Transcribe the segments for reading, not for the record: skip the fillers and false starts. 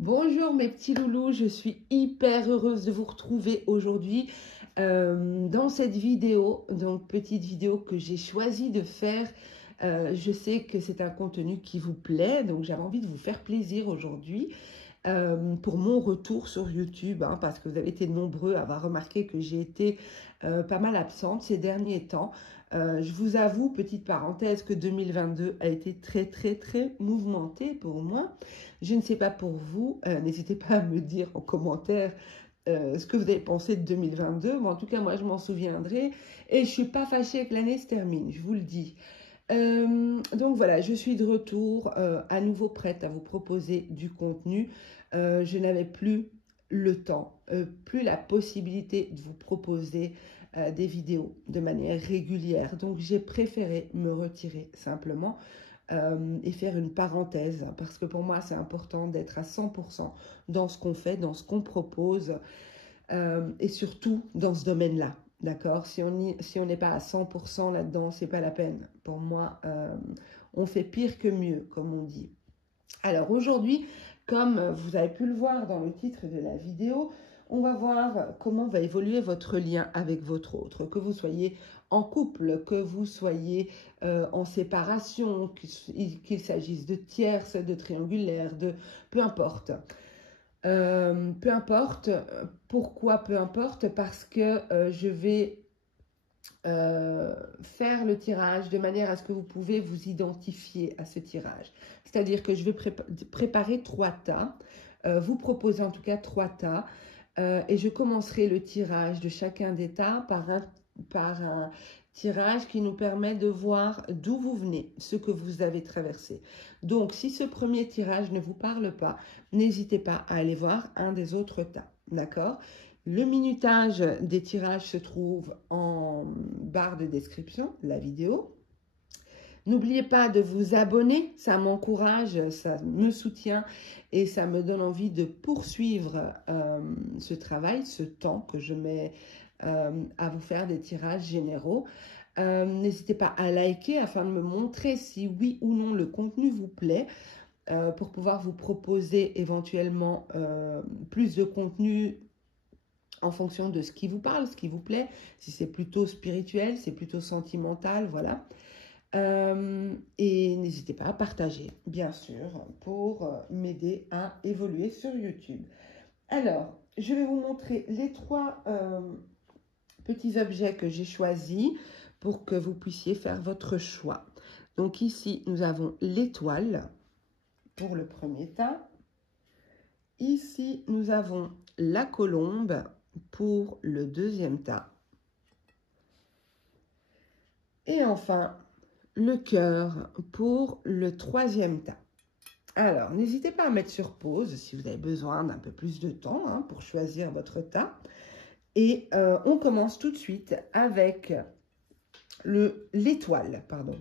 Bonjour mes petits loulous, je suis hyper heureuse de vous retrouver aujourd'hui dans cette vidéo, donc petite vidéo que j'ai choisi de faire. Je sais que c'est un contenu qui vous plaît, donc j'avais envie de vous faire plaisir aujourd'hui pour mon retour sur YouTube, hein, parce que vous avez été nombreux à avoir remarqué que j'ai été pas mal absente ces derniers temps. Je vous avoue, petite parenthèse, que 2022 a été très mouvementé pour moi. Je ne sais pas pour vous, n'hésitez pas à me dire en commentaire ce que vous avez pensé de 2022. Bon, en tout cas, moi, je m'en souviendrai et je ne suis pas fâchée que l'année se termine, je vous le dis. Donc voilà, je suis de retour, à nouveau prête à vous proposer du contenu. Je n'avais plus le temps, plus la possibilité de vous proposer des vidéos de manière régulière. Donc j'ai préféré me retirer simplement et faire une parenthèse parce que pour moi c'est important d'être à 100% dans ce qu'on fait, dans ce qu'on propose et surtout dans ce domaine-là. D'accord, si on n'est pas à 100% là-dedans, c'est pas la peine. Pour moi, on fait pire que mieux, comme on dit. Alors aujourd'hui, comme vous avez pu le voir dans le titre de la vidéo, on va voir comment va évoluer votre lien avec votre autre. Que vous soyez en couple, que vous soyez en séparation, qu'il s'agisse de tierces, de triangulaires, de peu importe. Peu importe. Pourquoi peu importe? Parce que je vais faire le tirage de manière à ce que vous pouvez vous identifier à ce tirage. C'est-à-dire que je vais préparer 3 tas, vous proposer en tout cas 3 tas, et je commencerai le tirage de chacun des tas par un tirage qui nous permet de voir d'où vous venez, ce que vous avez traversé. Donc, si ce premier tirage ne vous parle pas, n'hésitez pas à aller voir un des autres tas, d'accord? Le minutage des tirages se trouve en barre de description de la vidéo. N'oubliez pas de vous abonner, ça m'encourage, ça me soutient et ça me donne envie de poursuivre ce travail, ce temps que je mets à vous faire des tirages généraux. N'hésitez pas à liker afin de me montrer si oui ou non le contenu vous plaît pour pouvoir vous proposer éventuellement plus de contenu en fonction de ce qui vous parle, ce qui vous plaît, si c'est plutôt spirituel, c'est plutôt sentimental, voilà. Et n'hésitez pas à partager, bien sûr, pour m'aider à évoluer sur YouTube. Alors, je vais vous montrer les 3 petits objets que j'ai choisis pour que vous puissiez faire votre choix. Donc ici, nous avons l'étoile pour le premier tas. Ici, nous avons la colombe pour le deuxième tas. Et enfin, le cœur pour le troisième tas. Alors, n'hésitez pas à mettre sur pause si vous avez besoin d'un peu plus de temps pour choisir votre tas. Et on commence tout de suite avec l'étoile, pardon.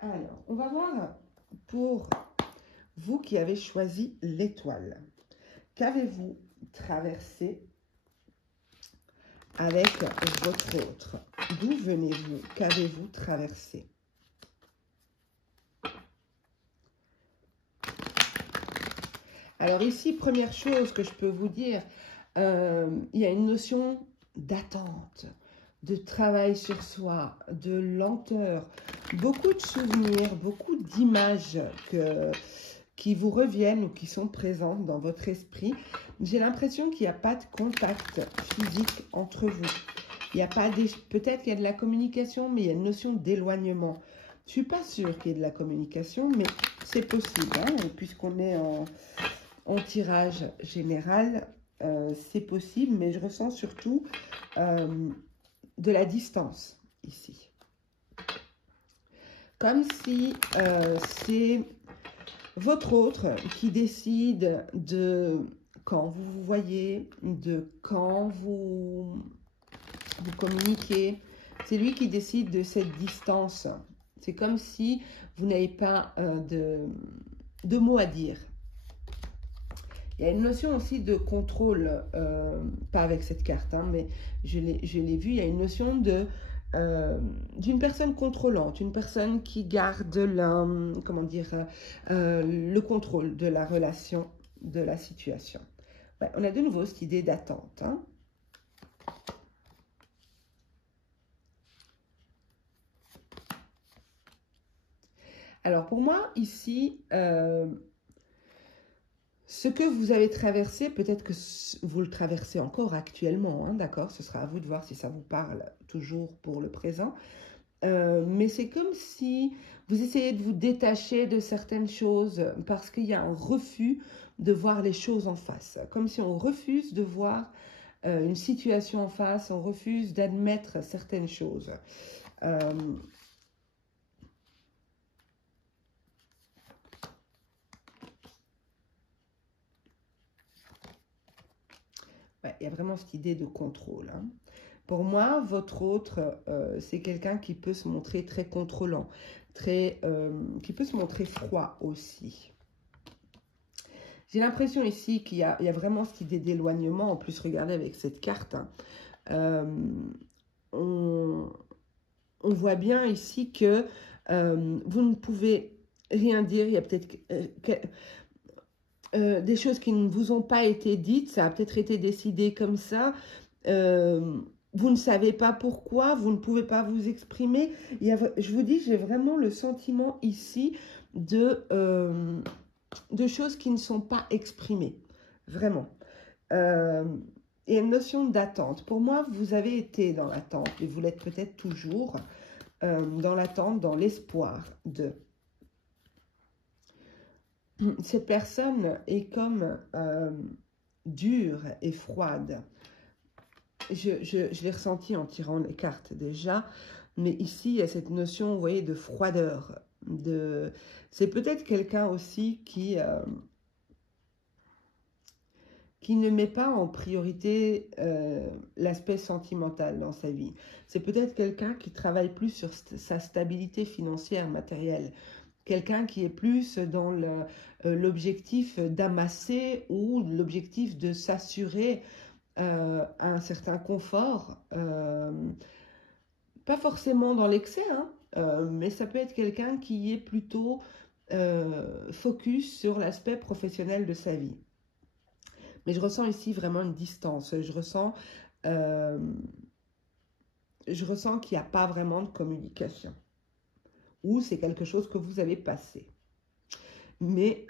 Alors, on va voir pour vous qui avez choisi l'étoile. Qu'avez-vous traversé avec votre autre? D'où venez-vous? Qu'avez-vous traversé? Alors ici, première chose que je peux vous dire, il y a une notion d'attente, de travail sur soi, de lenteur, beaucoup de souvenirs, beaucoup d'images qui vous reviennent ou qui sont présentes dans votre esprit. J'ai l'impression qu'il n'y a pas de contact physique entre vous. Il n'y a pas peut-être qu'il y a de la communication, mais il y a une notion d'éloignement. Je ne suis pas sûre qu'il y ait de la communication, mais c'est possible, puisqu'on est en tirage général, c'est possible, mais je ressens surtout de la distance ici. Comme si c'est votre autre qui décide de quand vous vous voyez, de quand vous communiquez. C'est lui qui décide de cette distance. C'est comme si vous n'avez pas de mots à dire. Il y a une notion aussi de contrôle, pas avec cette carte, mais je l'ai vu, il y a une notion d'une personne contrôlante, une personne qui garde le contrôle de la relation de la situation. Ouais, on a de nouveau cette idée d'attente. Hein. Alors pour moi, ici, ce que vous avez traversé, peut-être que vous le traversez encore actuellement, hein, d'accord? Ce sera à vous de voir si ça vous parle toujours pour le présent. Mais c'est comme si vous essayez de vous détacher de certaines choses parce qu'il y a un refus de voir les choses en face. Comme si on refuse de voir une situation en face, on refuse d'admettre certaines choses. Ouais, il y a vraiment cette idée de contrôle. Hein. Pour moi, votre autre, c'est quelqu'un qui peut se montrer très contrôlant, qui peut se montrer froid aussi. J'ai l'impression ici qu'il y a vraiment cette idée d'éloignement. En plus, regardez avec cette carte, hein, on voit bien ici que vous ne pouvez rien dire. Il y a peut-être des choses qui ne vous ont pas été dites. Ça a peut-être été décidé comme ça. Vous ne savez pas pourquoi, vous ne pouvez pas vous exprimer. Je vous dis, j'ai vraiment le sentiment ici de choses qui ne sont pas exprimées. Vraiment. Et une notion d'attente. Pour moi, vous avez été dans l'attente, et vous l'êtes peut-être toujours, dans l'attente, dans l'espoir de... Cette personne est comme dure et froide. Je l'ai ressenti en tirant les cartes déjà, mais ici, il y a cette notion, vous voyez, de froideur. C'est peut-être quelqu'un aussi qui ne met pas en priorité l'aspect sentimental dans sa vie. C'est peut-être quelqu'un qui travaille plus sur sa stabilité financière, matérielle. Quelqu'un qui est plus dans l'objectif d'amasser ou l'objectif de s'assurer un certain confort. Pas forcément dans l'excès, hein, mais ça peut être quelqu'un qui est plutôt focus sur l'aspect professionnel de sa vie. Mais je ressens ici vraiment une distance. Je ressens qu'il n'y a pas vraiment de communication. Ou c'est quelque chose que vous avez passé. Mais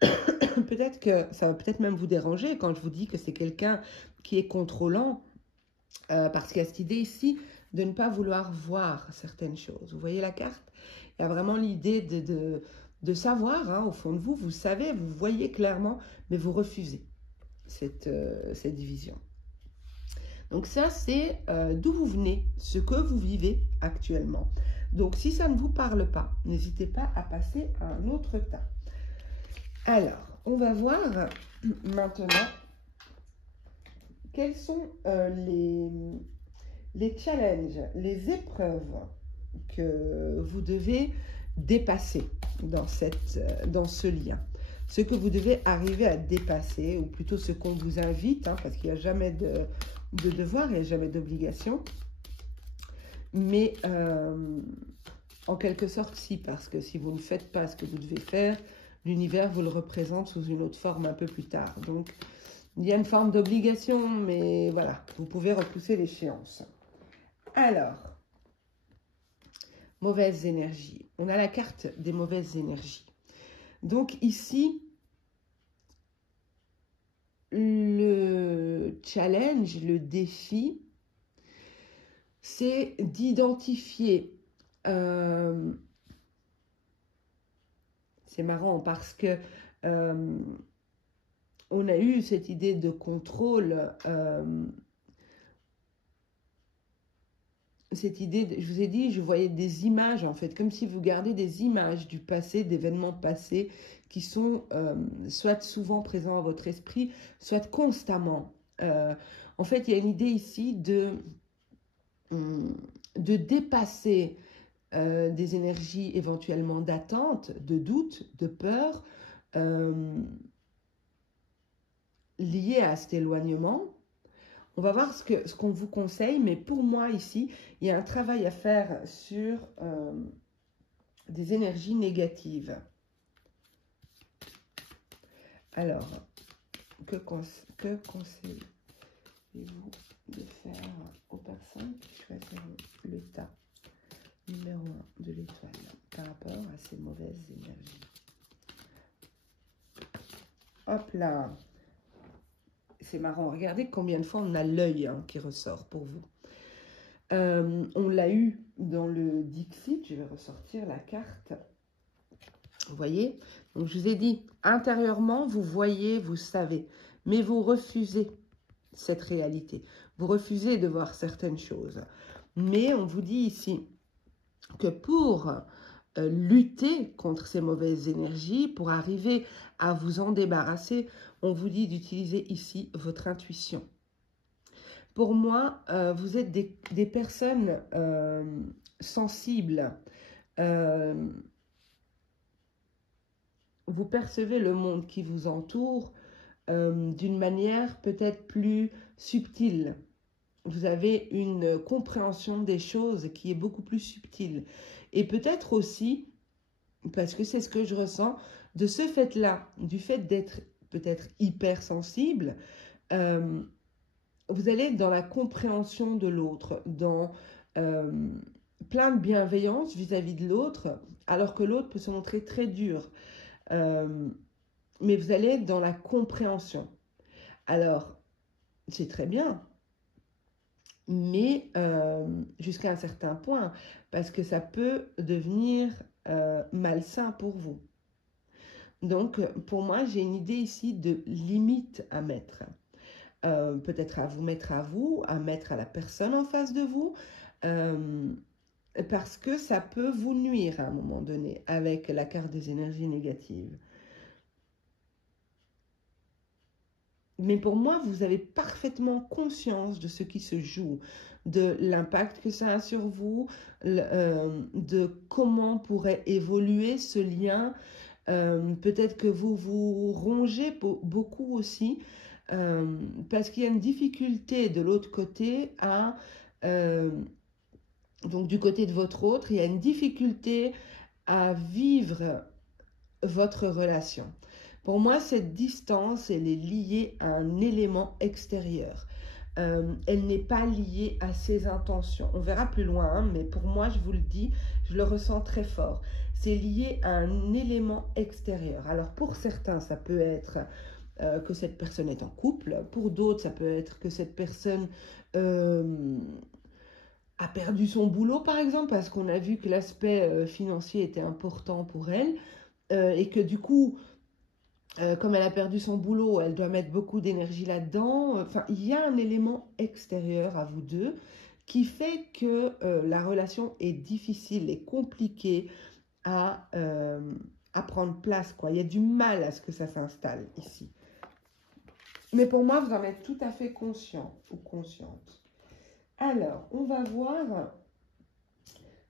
peut-être que ça va peut-être même vous déranger quand je vous dis que c'est quelqu'un qui est contrôlant. Parce qu'il y a cette idée ici de ne pas vouloir voir certaines choses. Vous voyez la carte? Il y a vraiment l'idée de savoir, hein, au fond de vous, vous savez, vous voyez clairement, mais vous refusez cette vision. Donc ça, c'est d'où vous venez, ce que vous vivez actuellement. Donc si ça ne vous parle pas, n'hésitez pas à passer à un autre tas. Alors, on va voir maintenant quels sont les challenges, les épreuves que vous devez dépasser dans ce lien. Ce que vous devez arriver à dépasser, ou plutôt ce qu'on vous invite, hein, parce qu'il n'y a jamais de devoir, il n'y a jamais d'obligation. Mais en quelque sorte, si, parce que si vous ne faites pas ce que vous devez faire, l'univers vous le représente sous une autre forme un peu plus tard. Donc, il y a une forme d'obligation, mais voilà, vous pouvez repousser l'échéance. Alors, mauvaises énergies. On a la carte des mauvaises énergies. Donc ici, le challenge, le défi, c'est d'identifier. C'est marrant parce que on a eu cette idée de contrôle, cette idée, je vous ai dit, je voyais des images en fait, comme si vous gardez des images du passé, d'événements passés qui sont soit souvent présents à votre esprit, soit constamment. En fait, il y a une idée ici de dépasser des énergies éventuellement d'attente, de doute, de peur, liées à cet éloignement. On va voir ce qu'on vous conseille, mais pour moi ici, il y a un travail à faire sur des énergies négatives. Alors, que conseillez-vous de faire aux personnes qui choisiront le tas numéro 1 de l'étoile par rapport à ces mauvaises énergies? Hop là! C'est marrant, regardez combien de fois on a l'œil qui ressort pour vous. On l'a eu dans le Dixit, je vais ressortir la carte. Vous voyez? Donc je vous ai dit, intérieurement, vous voyez, vous savez, mais vous refusez cette réalité. Vous refusez de voir certaines choses. Mais on vous dit ici que pour lutter contre ces mauvaises énergies, pour arriver à vous en débarrasser, on vous dit d'utiliser ici votre intuition. Pour moi, vous êtes des personnes sensibles. Vous percevez le monde qui vous entoure d'une manière peut-être plus subtile. Vous avez une compréhension des choses qui est beaucoup plus subtile. Et peut-être aussi, parce que c'est ce que je ressens, de ce fait-là, du fait d'être peut-être hypersensible, vous allez dans la compréhension de l'autre, dans plein de bienveillance vis-à-vis de l'autre, alors que l'autre peut se montrer très dur. Mais vous allez être dans la compréhension. Alors, c'est très bien, mais jusqu'à un certain point, parce que ça peut devenir malsain pour vous. Donc, pour moi, j'ai une idée ici de limite à mettre. Peut-être à vous mettre à vous, à mettre à la personne en face de vous, parce que ça peut vous nuire à un moment donné avec la carte des énergies négatives. Mais pour moi, vous avez parfaitement conscience de ce qui se joue, de l'impact que ça a sur vous, de comment pourrait évoluer ce lien. Peut-être que vous vous rongez beaucoup aussi, parce qu'il y a une difficulté de l'autre côté à... donc du côté de votre autre, il y a une difficulté à vivre votre relation. Pour moi, cette distance, elle est liée à un élément extérieur. Elle n'est pas liée à ses intentions. On verra plus loin, hein, mais pour moi, je vous le dis, je le ressens très fort. C'est lié à un élément extérieur. Alors pour certains, ça peut être que cette personne est en couple. Pour d'autres, ça peut être que cette personne a perdu son boulot, par exemple, parce qu'on a vu que l'aspect financier était important pour elle. Et que du coup, comme elle a perdu son boulot, elle doit mettre beaucoup d'énergie là-dedans. Enfin, il y a un élément extérieur à vous deux qui fait que la relation est difficile et compliquée à prendre place, quoi. Il y a du mal à ce que ça s'installe ici. Mais pour moi, vous en êtes tout à fait conscient ou consciente. Alors, on va voir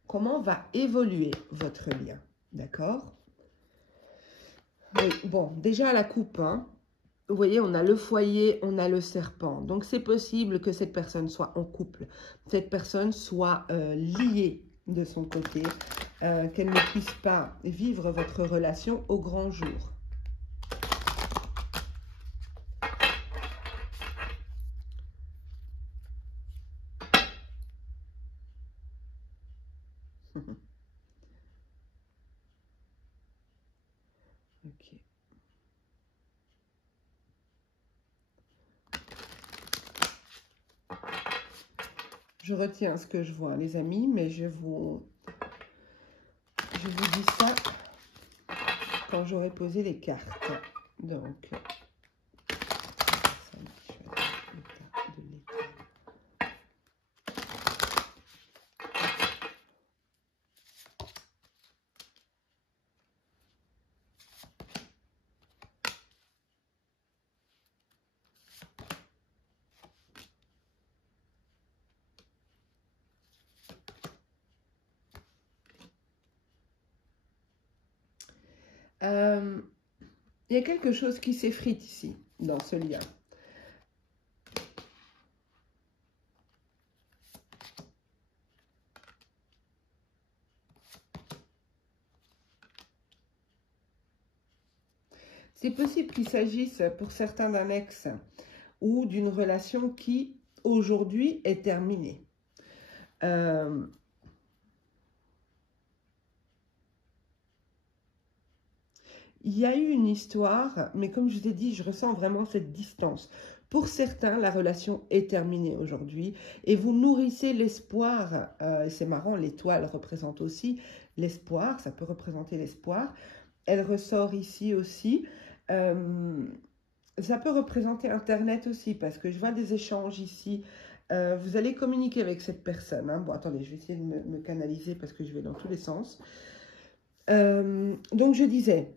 comment va évoluer votre lien, d'accord ? Oui, bon, déjà la coupe, hein. Vous voyez, on a le foyer, on a le serpent. Donc, c'est possible que cette personne soit en couple. Cette personne soit liée de son côté, qu'elle ne puisse pas vivre votre relation au grand jour. Ok. Je retiens ce que je vois, les amis, mais je vous dis ça quand j'aurai posé les cartes. Donc, il y a quelque chose qui s'effrite ici, dans ce lien. C'est possible qu'il s'agisse pour certains d'un ex ou d'une relation qui aujourd'hui est terminée. Il y a eu une histoire, mais comme je vous ai dit, je ressens vraiment cette distance. Pour certains, la relation est terminée aujourd'hui et vous nourrissez l'espoir. C'est marrant, l'étoile représente aussi l'espoir, ça peut représenter l'espoir. Elle ressort ici aussi. Ça peut représenter Internet aussi, parce que je vois des échanges ici. Vous allez communiquer avec cette personne. Hein. Bon, attendez, je vais essayer de me canaliser parce que je vais dans tous les sens. Donc, je disais,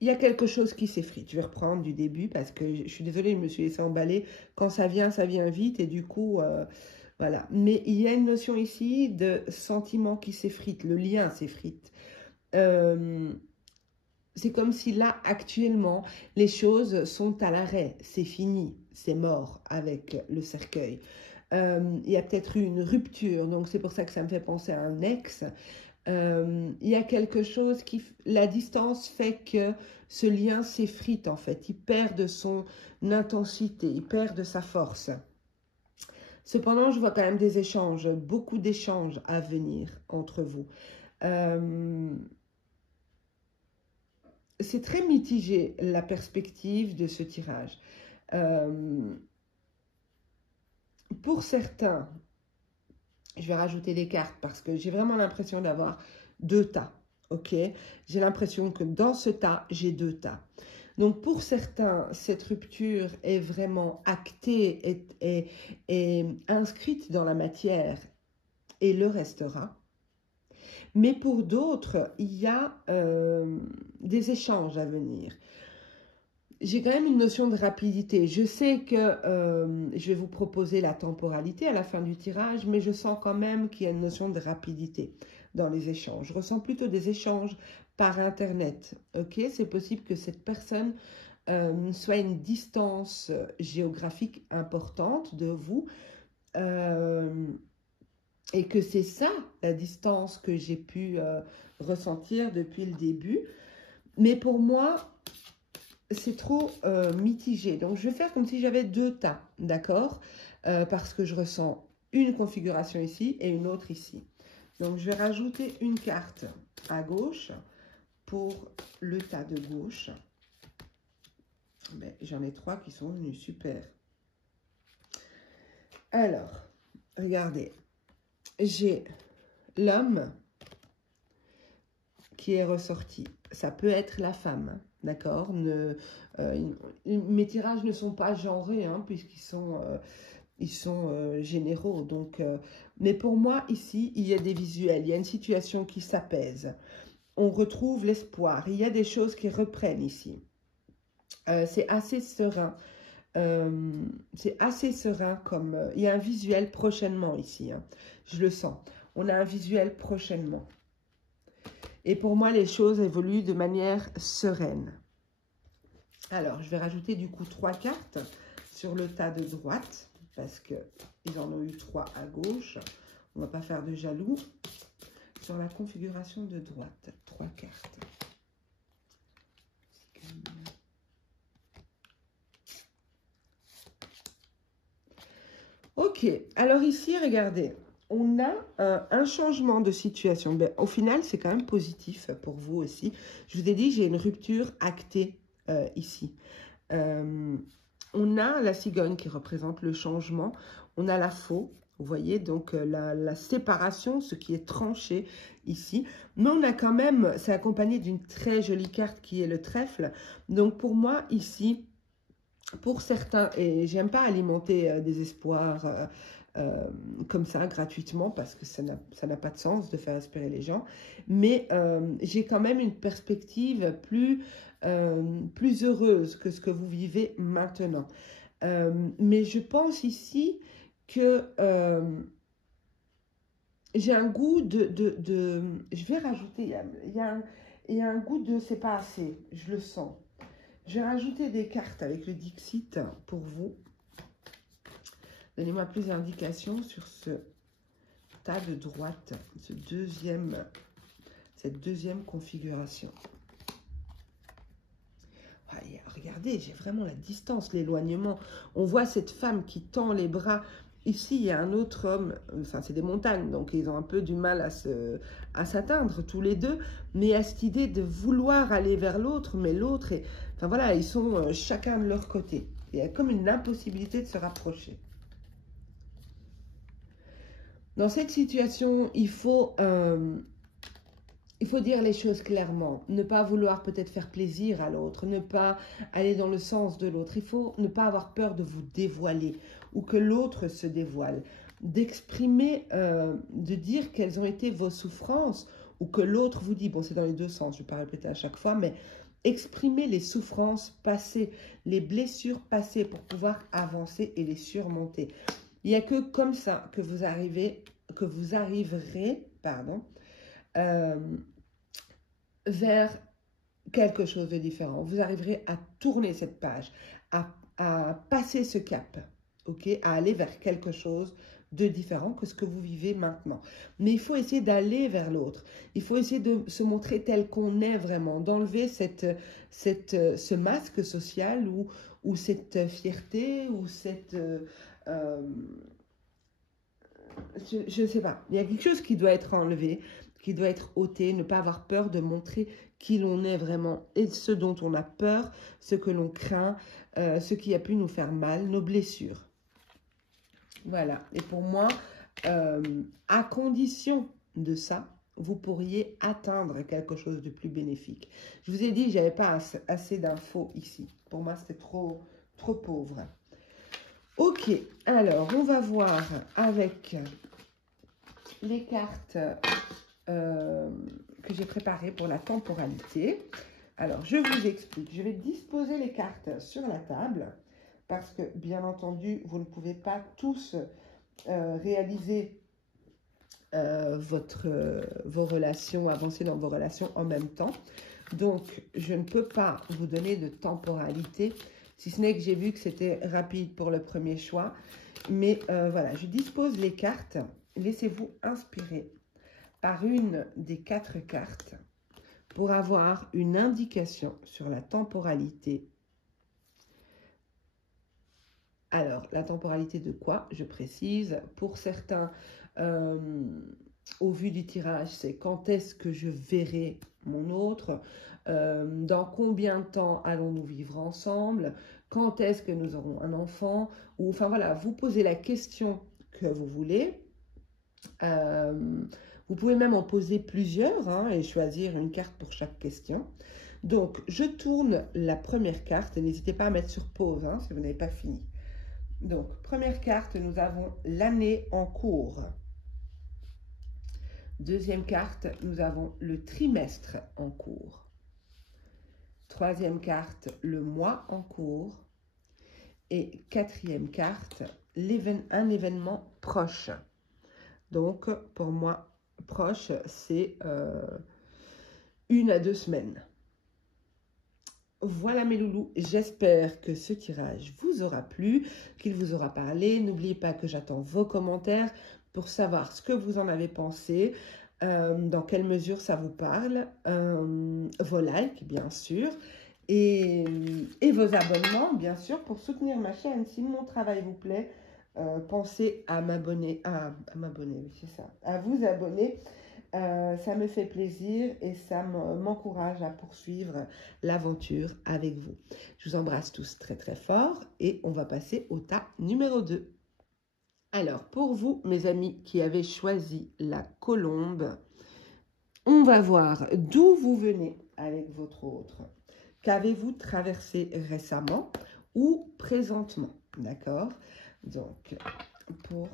il y a quelque chose qui s'effrite. Je vais reprendre du début parce que je suis désolée, je me suis laissée emballer. Quand ça vient vite et du coup, voilà. Mais il y a une notion ici de sentiment qui s'effrite, le lien s'effrite. C'est comme si là, actuellement, les choses sont à l'arrêt. C'est fini, c'est mort avec le cercueil. Il y a peut-être eu une rupture, donc c'est pour ça que ça me fait penser à un ex. Il y a quelque chose qui... La distance fait que ce lien s'effrite en fait. Il perd de son intensité, il perd de sa force. Cependant, je vois quand même des échanges, beaucoup d'échanges à venir entre vous. C'est très mitigé la perspective de ce tirage. Pour certains, je vais rajouter des cartes parce que j'ai vraiment l'impression d'avoir 2 tas. Ok, j'ai l'impression que dans ce tas, j'ai 2 tas. Donc pour certains, cette rupture est vraiment actée et inscrite dans la matière et le restera. Mais pour d'autres, il y a des échanges à venir. J'ai quand même une notion de rapidité. Je sais que je vais vous proposer la temporalité à la fin du tirage, mais je sens quand même qu'il y a une notion de rapidité dans les échanges. Je ressens plutôt des échanges par Internet. Okay, c'est possible que cette personne soit à une distance géographique importante de vous. Et que c'est ça, la distance que j'ai pu ressentir depuis le début. Mais pour moi, c'est trop mitigé. Donc, je vais faire comme si j'avais 2 tas, d'accord? Parce que je ressens une configuration ici et une autre ici. Donc, je vais rajouter une carte à gauche pour le tas de gauche. J'en ai 3 qui sont venus, super. Alors, regardez. J'ai l'homme qui est ressorti. Ça peut être la femme, d'accord? Mes tirages ne sont pas genrés, hein, puisqu'ils sont généraux. Donc, mais pour moi, ici, il y a des visuels. Il y a une situation qui s'apaise. On retrouve l'espoir. Il y a des choses qui reprennent ici. C'est assez serein. C'est assez serein comme... il y a un visuel prochainement ici, hein. Je le sens. On a un visuel prochainement. Et pour moi, les choses évoluent de manière sereine. Alors, je vais rajouter du coup 3 cartes sur le tas de droite, parce qu'ils en ont eu 3 à gauche. On ne va pas faire de jaloux. Sur la configuration de droite, 3 cartes. Ok, alors ici, regardez, on a un changement de situation. Ben, au final, c'est quand même positif pour vous aussi. Je vous ai dit, j'ai une rupture actée ici. On a la cigogne qui représente le changement. On a la faux, vous voyez, donc la séparation, ce qui est tranché ici. Mais on a quand même, c'est accompagné d'une très jolie carte qui est le trèfle. Donc pour moi, ici... Pour certains, et j'aime pas alimenter des espoirs comme ça gratuitement parce que ça n'a pas de sens de faire espérer les gens, mais j'ai quand même une perspective plus heureuse que ce que vous vivez maintenant. Mais je pense ici que j'ai un goût je vais rajouter, il y a un goût de c'est pas assez, je le sens. Je vais rajouter des cartes avec le Dixit pour vous. Donnez-moi plus d'indications sur ce tas de droite, ce deuxième. cette deuxième configuration. Regardez, j'ai vraiment la distance, l'éloignement. On voit cette femme qui tend les bras. Ici, il y a un autre homme, enfin, c'est des montagnes, donc ils ont un peu du mal à s'atteindre tous les deux. Mais il y a cette idée de vouloir aller vers l'autre, mais l'autre est... Enfin voilà, ils sont chacun de leur côté. Il y a comme une impossibilité de se rapprocher. Dans cette situation, il faut dire les choses clairement, ne pas vouloir peut-être faire plaisir à l'autre, ne pas aller dans le sens de l'autre. Il faut ne pas avoir peur de vous dévoiler ou que l'autre se dévoile, d'exprimer, de dire quelles ont été vos souffrances ou que l'autre vous dit, bon c'est dans les deux sens, je ne vais pas répéter à chaque fois, mais exprimer les souffrances passées, les blessures passées pour pouvoir avancer et les surmonter. Il n'y a que comme ça que vous arriverez, vers quelque chose de différent. Vous arriverez à tourner cette page, à passer ce cap, ok, à aller vers quelque chose de différent que ce que vous vivez maintenant. Mais il faut essayer d'aller vers l'autre. Il faut essayer de se montrer tel qu'on est vraiment, d'enlever ce masque social ou cette fierté ou cette... je ne sais pas. Il y a quelque chose qui doit être enlevé, qui doit être ôté, ne pas avoir peur de montrer qui l'on est vraiment et ce dont on a peur, ce que l'on craint, ce qui a pu nous faire mal, nos blessures. Voilà. Et pour moi, à condition de ça, vous pourriez atteindre quelque chose de plus bénéfique. Je vous ai dit, je n'avais pas assez d'infos ici. Pour moi, c'était trop pauvre. Ok, alors on va voir avec les cartes que j'ai préparées pour la temporalité. Alors, je vous explique. Je vais disposer les cartes sur la table parce que, bien entendu, vous ne pouvez pas tous réaliser vos relations, avancer dans vos relations en même temps. Donc, je ne peux pas vous donner de temporalité, si ce n'est que j'ai vu que c'était rapide pour le premier choix. Mais voilà, je dispose les cartes. Laissez-vous inspirer par une des 4 cartes pour avoir une indication sur la temporalité. Alors, la temporalité de quoi? Je précise. Pour certains, au vu du tirage, c'est quand est-ce que je verrai mon autre? Dans combien de temps allons-nous vivre ensemble? Quand est-ce que nous aurons un enfant? Ou, enfin voilà, vous posez la question que vous voulez. Vous pouvez même en poser plusieurs hein, et choisir une carte pour chaque question. Donc, je tourne la première carte. N'hésitez pas à mettre sur pause hein, si vous n'avez pas fini. Donc, première carte, nous avons l'année en cours. Deuxième carte, nous avons le trimestre en cours. Troisième carte, le mois en cours. Et quatrième carte, un événement proche. Donc, pour moi, proche, c'est 1 à 2 semaines. Voilà mes loulous, j'espère que ce tirage vous aura plu, qu'il vous aura parlé. N'oubliez pas que j'attends vos commentaires pour savoir ce que vous en avez pensé, dans quelle mesure ça vous parle, vos likes bien sûr, et vos abonnements bien sûr pour soutenir ma chaîne. Si mon travail vous plaît, pensez à m'abonner, oui c'est ça, à vous abonner. Ça me fait plaisir et ça m'encourage à poursuivre l'aventure avec vous. Je vous embrasse tous très très fort et on va passer au tas numéro 2. Alors pour vous mes amis qui avez choisi la colombe, on va voir d'où vous venez avec votre autre. Qu'avez-vous traversé récemment ou présentement, d'accord? Donc pour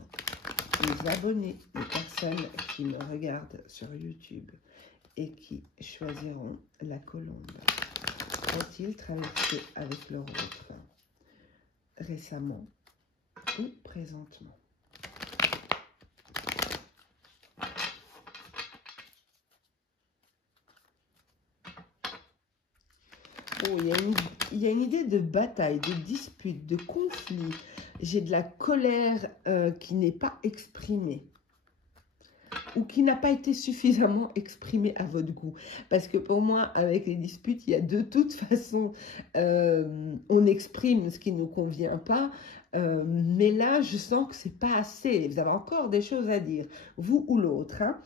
les abonnés, les personnes qui me regardent sur YouTube et qui choisiront la colombe. Ont-ils traversé avec leur autre récemment ou présentement? Oh, il y a une idée de bataille, de dispute, de conflit. J'ai de la colère qui n'est pas exprimée. ou qui n'a pas été suffisamment exprimé à votre goût. Parce que pour moi, avec les disputes, il y a de toute façon, on exprime ce qui ne nous convient pas, mais là, je sens que c'est pas assez. Vous avez encore des choses à dire, vous ou l'autre. Hein.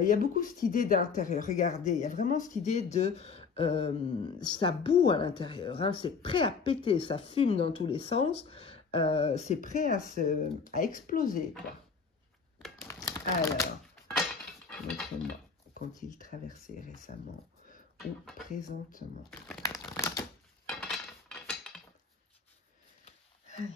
Il y a beaucoup cette idée d'intérieur. Regardez, il y a vraiment cette idée de ça boue à l'intérieur. Hein. C'est prêt à péter, ça fume dans tous les sens. C'est prêt à exploser, quoi. Alors, montrez-moi, qu'ont-ils traversé récemment ou présentement? Alors,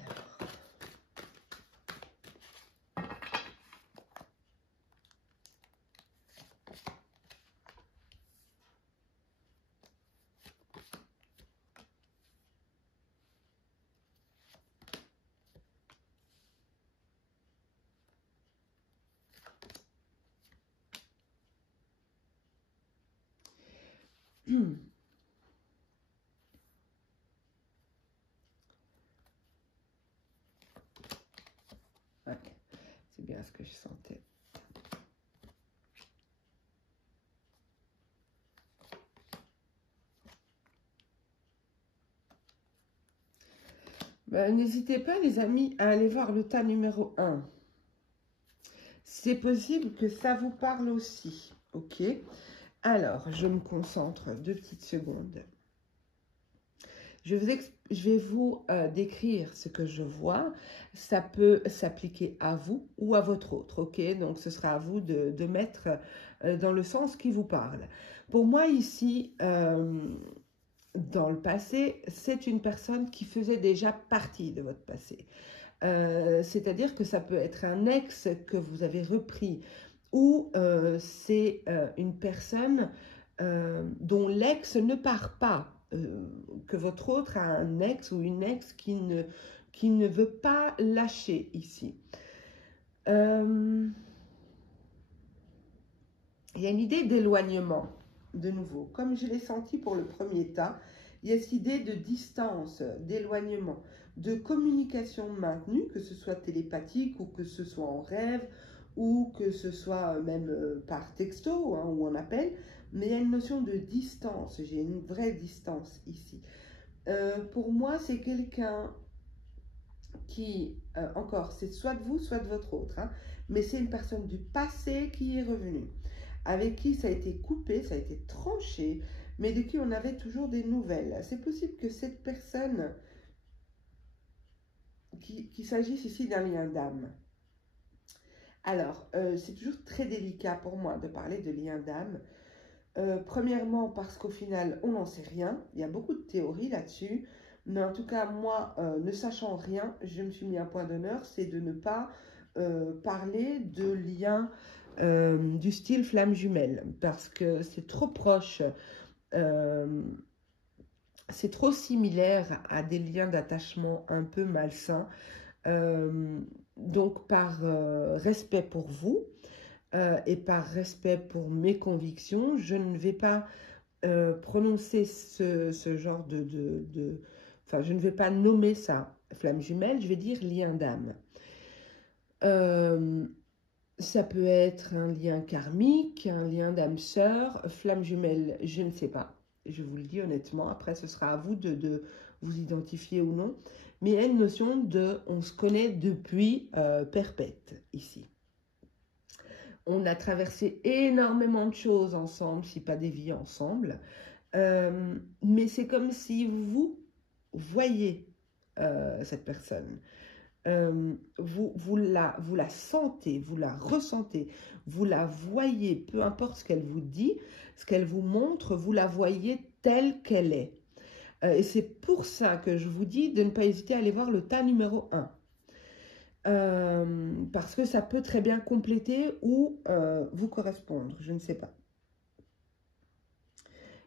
ouais, c'est bien ce que je sentais. Ben, n'hésitez pas, les amis, à aller voir le tas numéro 1. C'est possible que ça vous parle aussi, ok? Alors, je me concentre 2 petites secondes. Je vais vous décrire ce que je vois. Ça peut s'appliquer à vous ou à votre autre, ok? Donc, ce sera à vous de mettre dans le sens qui vous parle. Pour moi, ici, dans le passé, c'est une personne qui faisait déjà partie de votre passé. C'est-à-dire que ça peut être un ex que vous avez repris ou c'est une personne dont l'ex ne part pas, que votre autre a un ex ou une ex qui ne veut pas lâcher ici. Il y a une idée d'éloignement, de nouveau. Comme je l'ai senti pour le premier tas, il y a cette idée de distance, d'éloignement, de communication maintenue, que ce soit télépathique ou que ce soit en rêve, ou que ce soit même par texto, hein, ou en appel, mais il y a une notion de distance, j'ai une vraie distance ici. Pour moi, c'est quelqu'un qui, encore, c'est soit de vous, soit de votre autre, hein, mais c'est une personne du passé qui est revenue, avec qui ça a été coupé, ça a été tranché, mais de qui on avait toujours des nouvelles. C'est possible que cette personne, qu'il s'agisse ici d'un lien d'âme. Alors, c'est toujours très délicat pour moi de parler de lien d'âme. Premièrement, parce qu'au final, on n'en sait rien. Il y a beaucoup de théories là-dessus. Mais en tout cas, moi, ne sachant rien, je me suis mis un point d'honneur, c'est de ne pas parler de liens du style flamme jumelle. Parce que c'est trop proche, c'est trop similaire à des liens d'attachement un peu malsains. Donc, par respect pour vous, et par respect pour mes convictions, je ne vais pas prononcer ce genre enfin, je ne vais pas nommer ça flamme jumelle, je vais dire lien d'âme. Ça peut être un lien karmique, un lien d'âme sœur, flamme jumelle, je ne sais pas. Je vous le dis honnêtement, après ce sera à vous de vous identifier ou non. Mais il y a une notion de on se connaît depuis perpète ici. On a traversé énormément de choses ensemble, si pas des vies ensemble. Mais c'est comme si vous voyez cette personne. Vous la sentez, vous la ressentez, vous la voyez, peu importe ce qu'elle vous dit, ce qu'elle vous montre, vous la voyez telle qu'elle est. Et c'est pour ça que je vous dis de ne pas hésiter à aller voir le tas numéro 1. Parce que ça peut très bien compléter ou vous correspondre, je ne sais pas.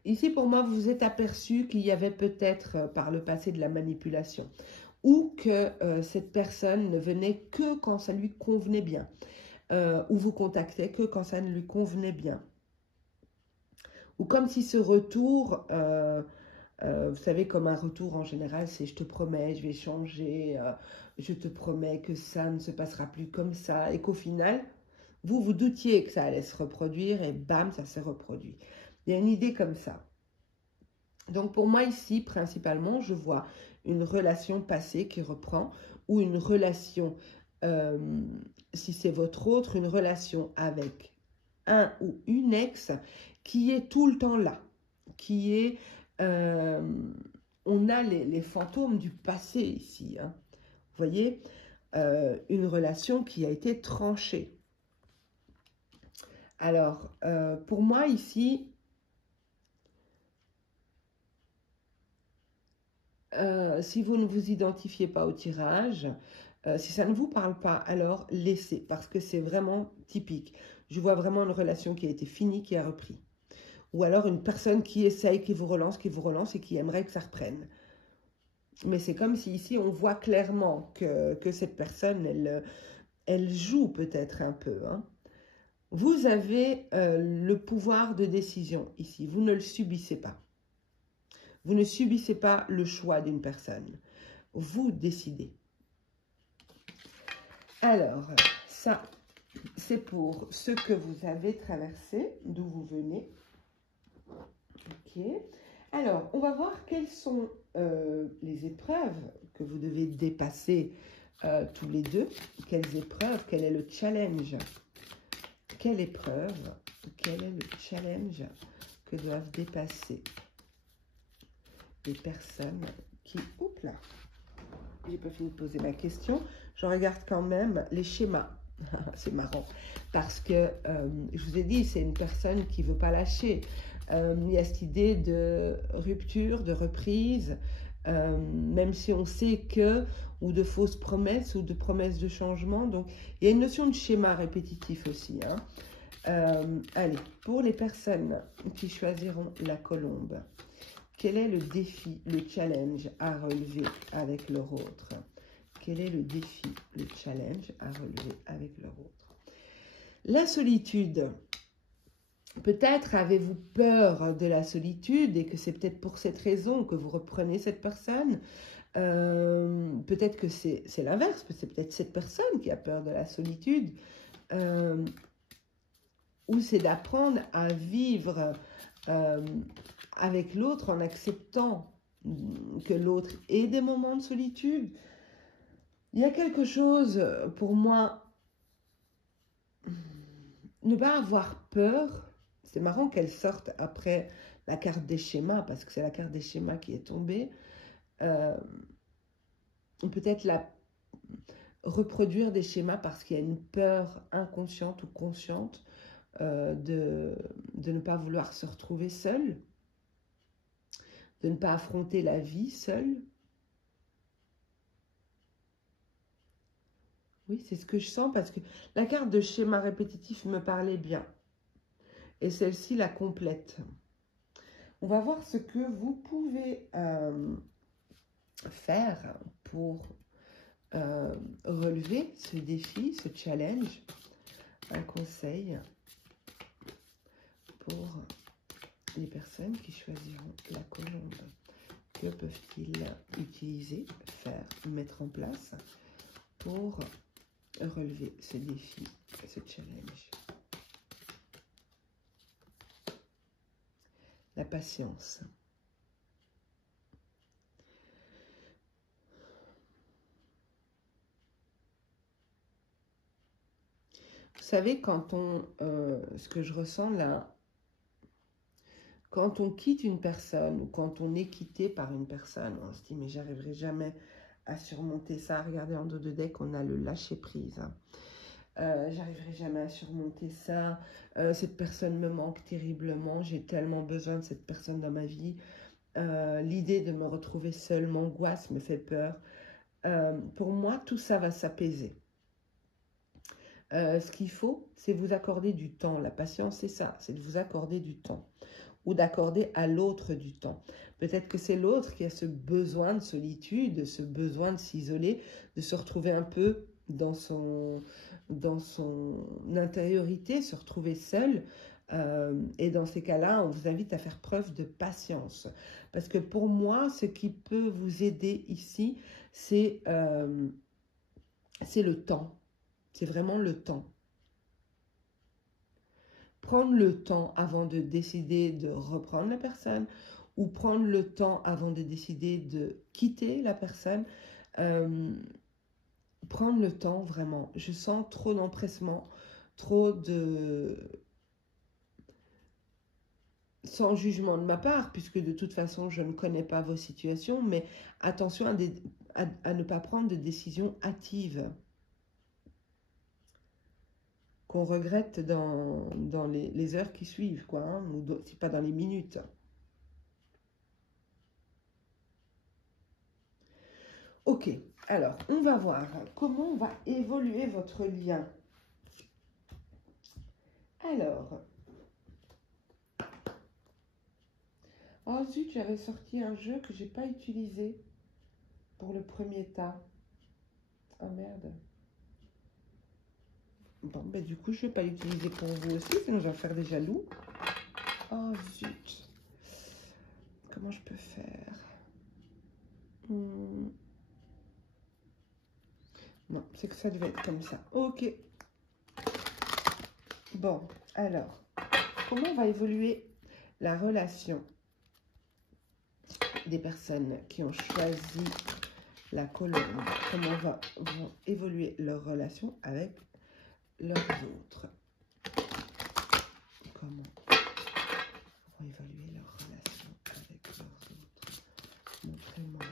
Ici, pour moi, vous vous êtes aperçu qu'il y avait peut-être par le passé de la manipulation ou que cette personne ne venait que quand ça lui convenait bien ou vous contactait que quand ça ne lui convenait bien. Ou comme si ce retour... vous savez, comme un retour en général, c'est je te promets, je vais changer, je te promets que ça ne se passera plus comme ça. Et qu'au final, Vous, vous doutiez que ça allait se reproduire et bam, ça s'est reproduit. Il y a une idée comme ça. Donc pour moi ici, principalement, je vois une relation passée qui reprend ou une relation, si c'est votre autre, une relation avec un ou une ex qui est tout le temps là, qui est... on a les fantômes du passé ici, hein. Vous voyez, une relation qui a été tranchée. Alors, pour moi ici, si vous ne vous identifiez pas au tirage, si ça ne vous parle pas, alors laissez, parce que c'est vraiment typique. Je vois vraiment une relation qui a été finie, qui a repris. Ou alors une personne qui essaye, qui vous relance et qui aimerait que ça reprenne. Mais c'est comme si ici, on voit clairement que cette personne, elle joue peut-être un peu, hein. Vous avez le pouvoir de décision ici. Vous ne le subissez pas. Vous ne subissez pas le choix d'une personne. Vous décidez. Alors, ça, c'est pour ce que vous avez traversé, d'où vous venez. Ok. Alors, on va voir quelles sont les épreuves que vous devez dépasser tous les deux. Quelles épreuves, quel est le challenge? Quelle épreuve, quel est le challenge que doivent dépasser les personnes qui... Oups là, j'ai pas fini de poser ma question. Je regarde quand même les schémas. C'est marrant parce que je vous ai dit, c'est une personne qui ne veut pas lâcher. Il y a cette idée de rupture, de reprise, même si on sait que, ou de fausses promesses, ou de promesses de changement. Donc, il y a une notion de schéma répétitif aussi, hein. Allez, pour les personnes qui choisiront la colombe, quel est le défi, le challenge à relever avec leur autre? Quel est le défi, le challenge à relever avec leur autre? La solitude. Peut-être avez-vous peur de la solitude et que c'est peut-être pour cette raison que vous reprenez cette personne. Peut-être que c'est l'inverse, c'est peut-être cette personne qui a peur de la solitude. Ou c'est d'apprendre à vivre avec l'autre en acceptant que l'autre ait des moments de solitude. Il y a quelque chose, pour moi, ne pas avoir peur. C'est marrant qu'elle sorte après la carte des schémas, parce que c'est la carte des schémas qui est tombée. Peut-être reproduire des schémas parce qu'il y a une peur inconsciente ou consciente de ne pas vouloir se retrouver seul, de ne pas affronter la vie seul. Oui, c'est ce que je sens parce que la carte de schéma répétitif me parlait bien. Et celle-ci la complète. On va voir ce que vous pouvez faire pour relever ce défi, ce challenge. Un conseil pour les personnes qui choisiront la colombe. Que peuvent-ils utiliser, faire, mettre en place pour relever ce défi, ce challenge? La patience. Vous savez, quand on, ce que je ressens là, quand on quitte une personne ou quand on est quitté par une personne, on se dit mais j'arriverai jamais à surmonter ça. Regardez en dos de deck, on a le lâcher prise. J'arriverai jamais à surmonter ça. Cette personne me manque terriblement. J'ai tellement besoin de cette personne dans ma vie. L'idée de me retrouver seule m'angoisse, me fait peur. Pour moi, tout ça va s'apaiser. Ce qu'il faut, c'est vous accorder du temps. La patience, c'est ça, c'est de vous accorder du temps. Ou d'accorder à l'autre du temps. Peut-être que c'est l'autre qui a ce besoin de solitude, ce besoin de s'isoler, de se retrouver un peu dans son intériorité, se retrouver seul. Et dans ces cas-là, on vous invite à faire preuve de patience. Parce que pour moi, ce qui peut vous aider ici, c'est le temps. C'est vraiment le temps. prendre le temps avant de décider de reprendre la personne ou prendre le temps avant de décider de quitter la personne. Prendre le temps vraiment. Je sens trop d'empressement, trop de... sans jugement de ma part, puisque de toute façon je ne connais pas vos situations, mais attention à ne pas prendre de décisions hâtives qu'on regrette dans les heures qui suivent, quoi, hein, ou si pas dans les minutes. Ok, alors on va voir comment va évoluer votre lien. Alors, oh zut, j'avais sorti un jeu que j'ai pas utilisé pour le premier tas. Oh merde. Bon, ben du coup, je vais pas l'utiliser pour vous aussi, sinon je vais faire des jaloux. Oh zut. Comment je peux faire? Non, c'est que ça devait être comme ça. Ok. Bon, alors, comment va évoluer la relation des personnes qui ont choisi la colombe? Comment vont évoluer leur relation avec leurs autres? Comment vont évoluer leur relation avec leurs autres? Montrez-moi.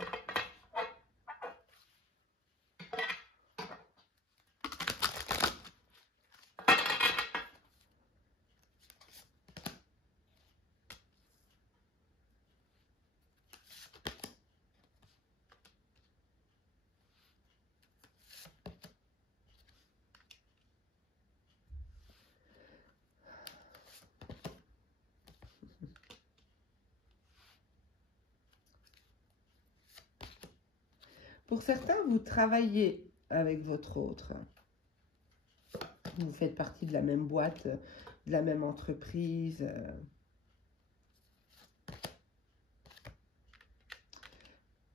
Pour certains, vous travaillez avec votre autre. Vous faites partie de la même boîte, de la même entreprise.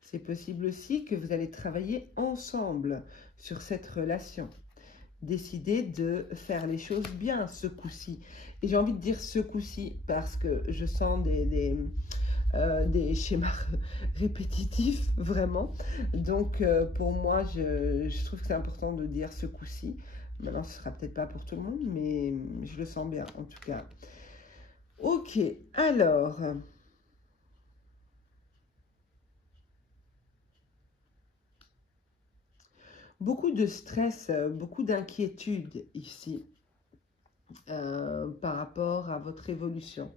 C'est possible aussi que vous allez travailler ensemble sur cette relation. Décider de faire les choses bien ce coup-ci. Et j'ai envie de dire ce coup-ci parce que je sens des schémas répétitifs, vraiment. Donc, pour moi, je trouve que c'est important de dire ce coup-ci. Maintenant, ce ne sera peut-être pas pour tout le monde, mais je le sens bien, en tout cas. Ok, alors... Beaucoup de stress, beaucoup d'inquiétude ici par rapport à votre évolution.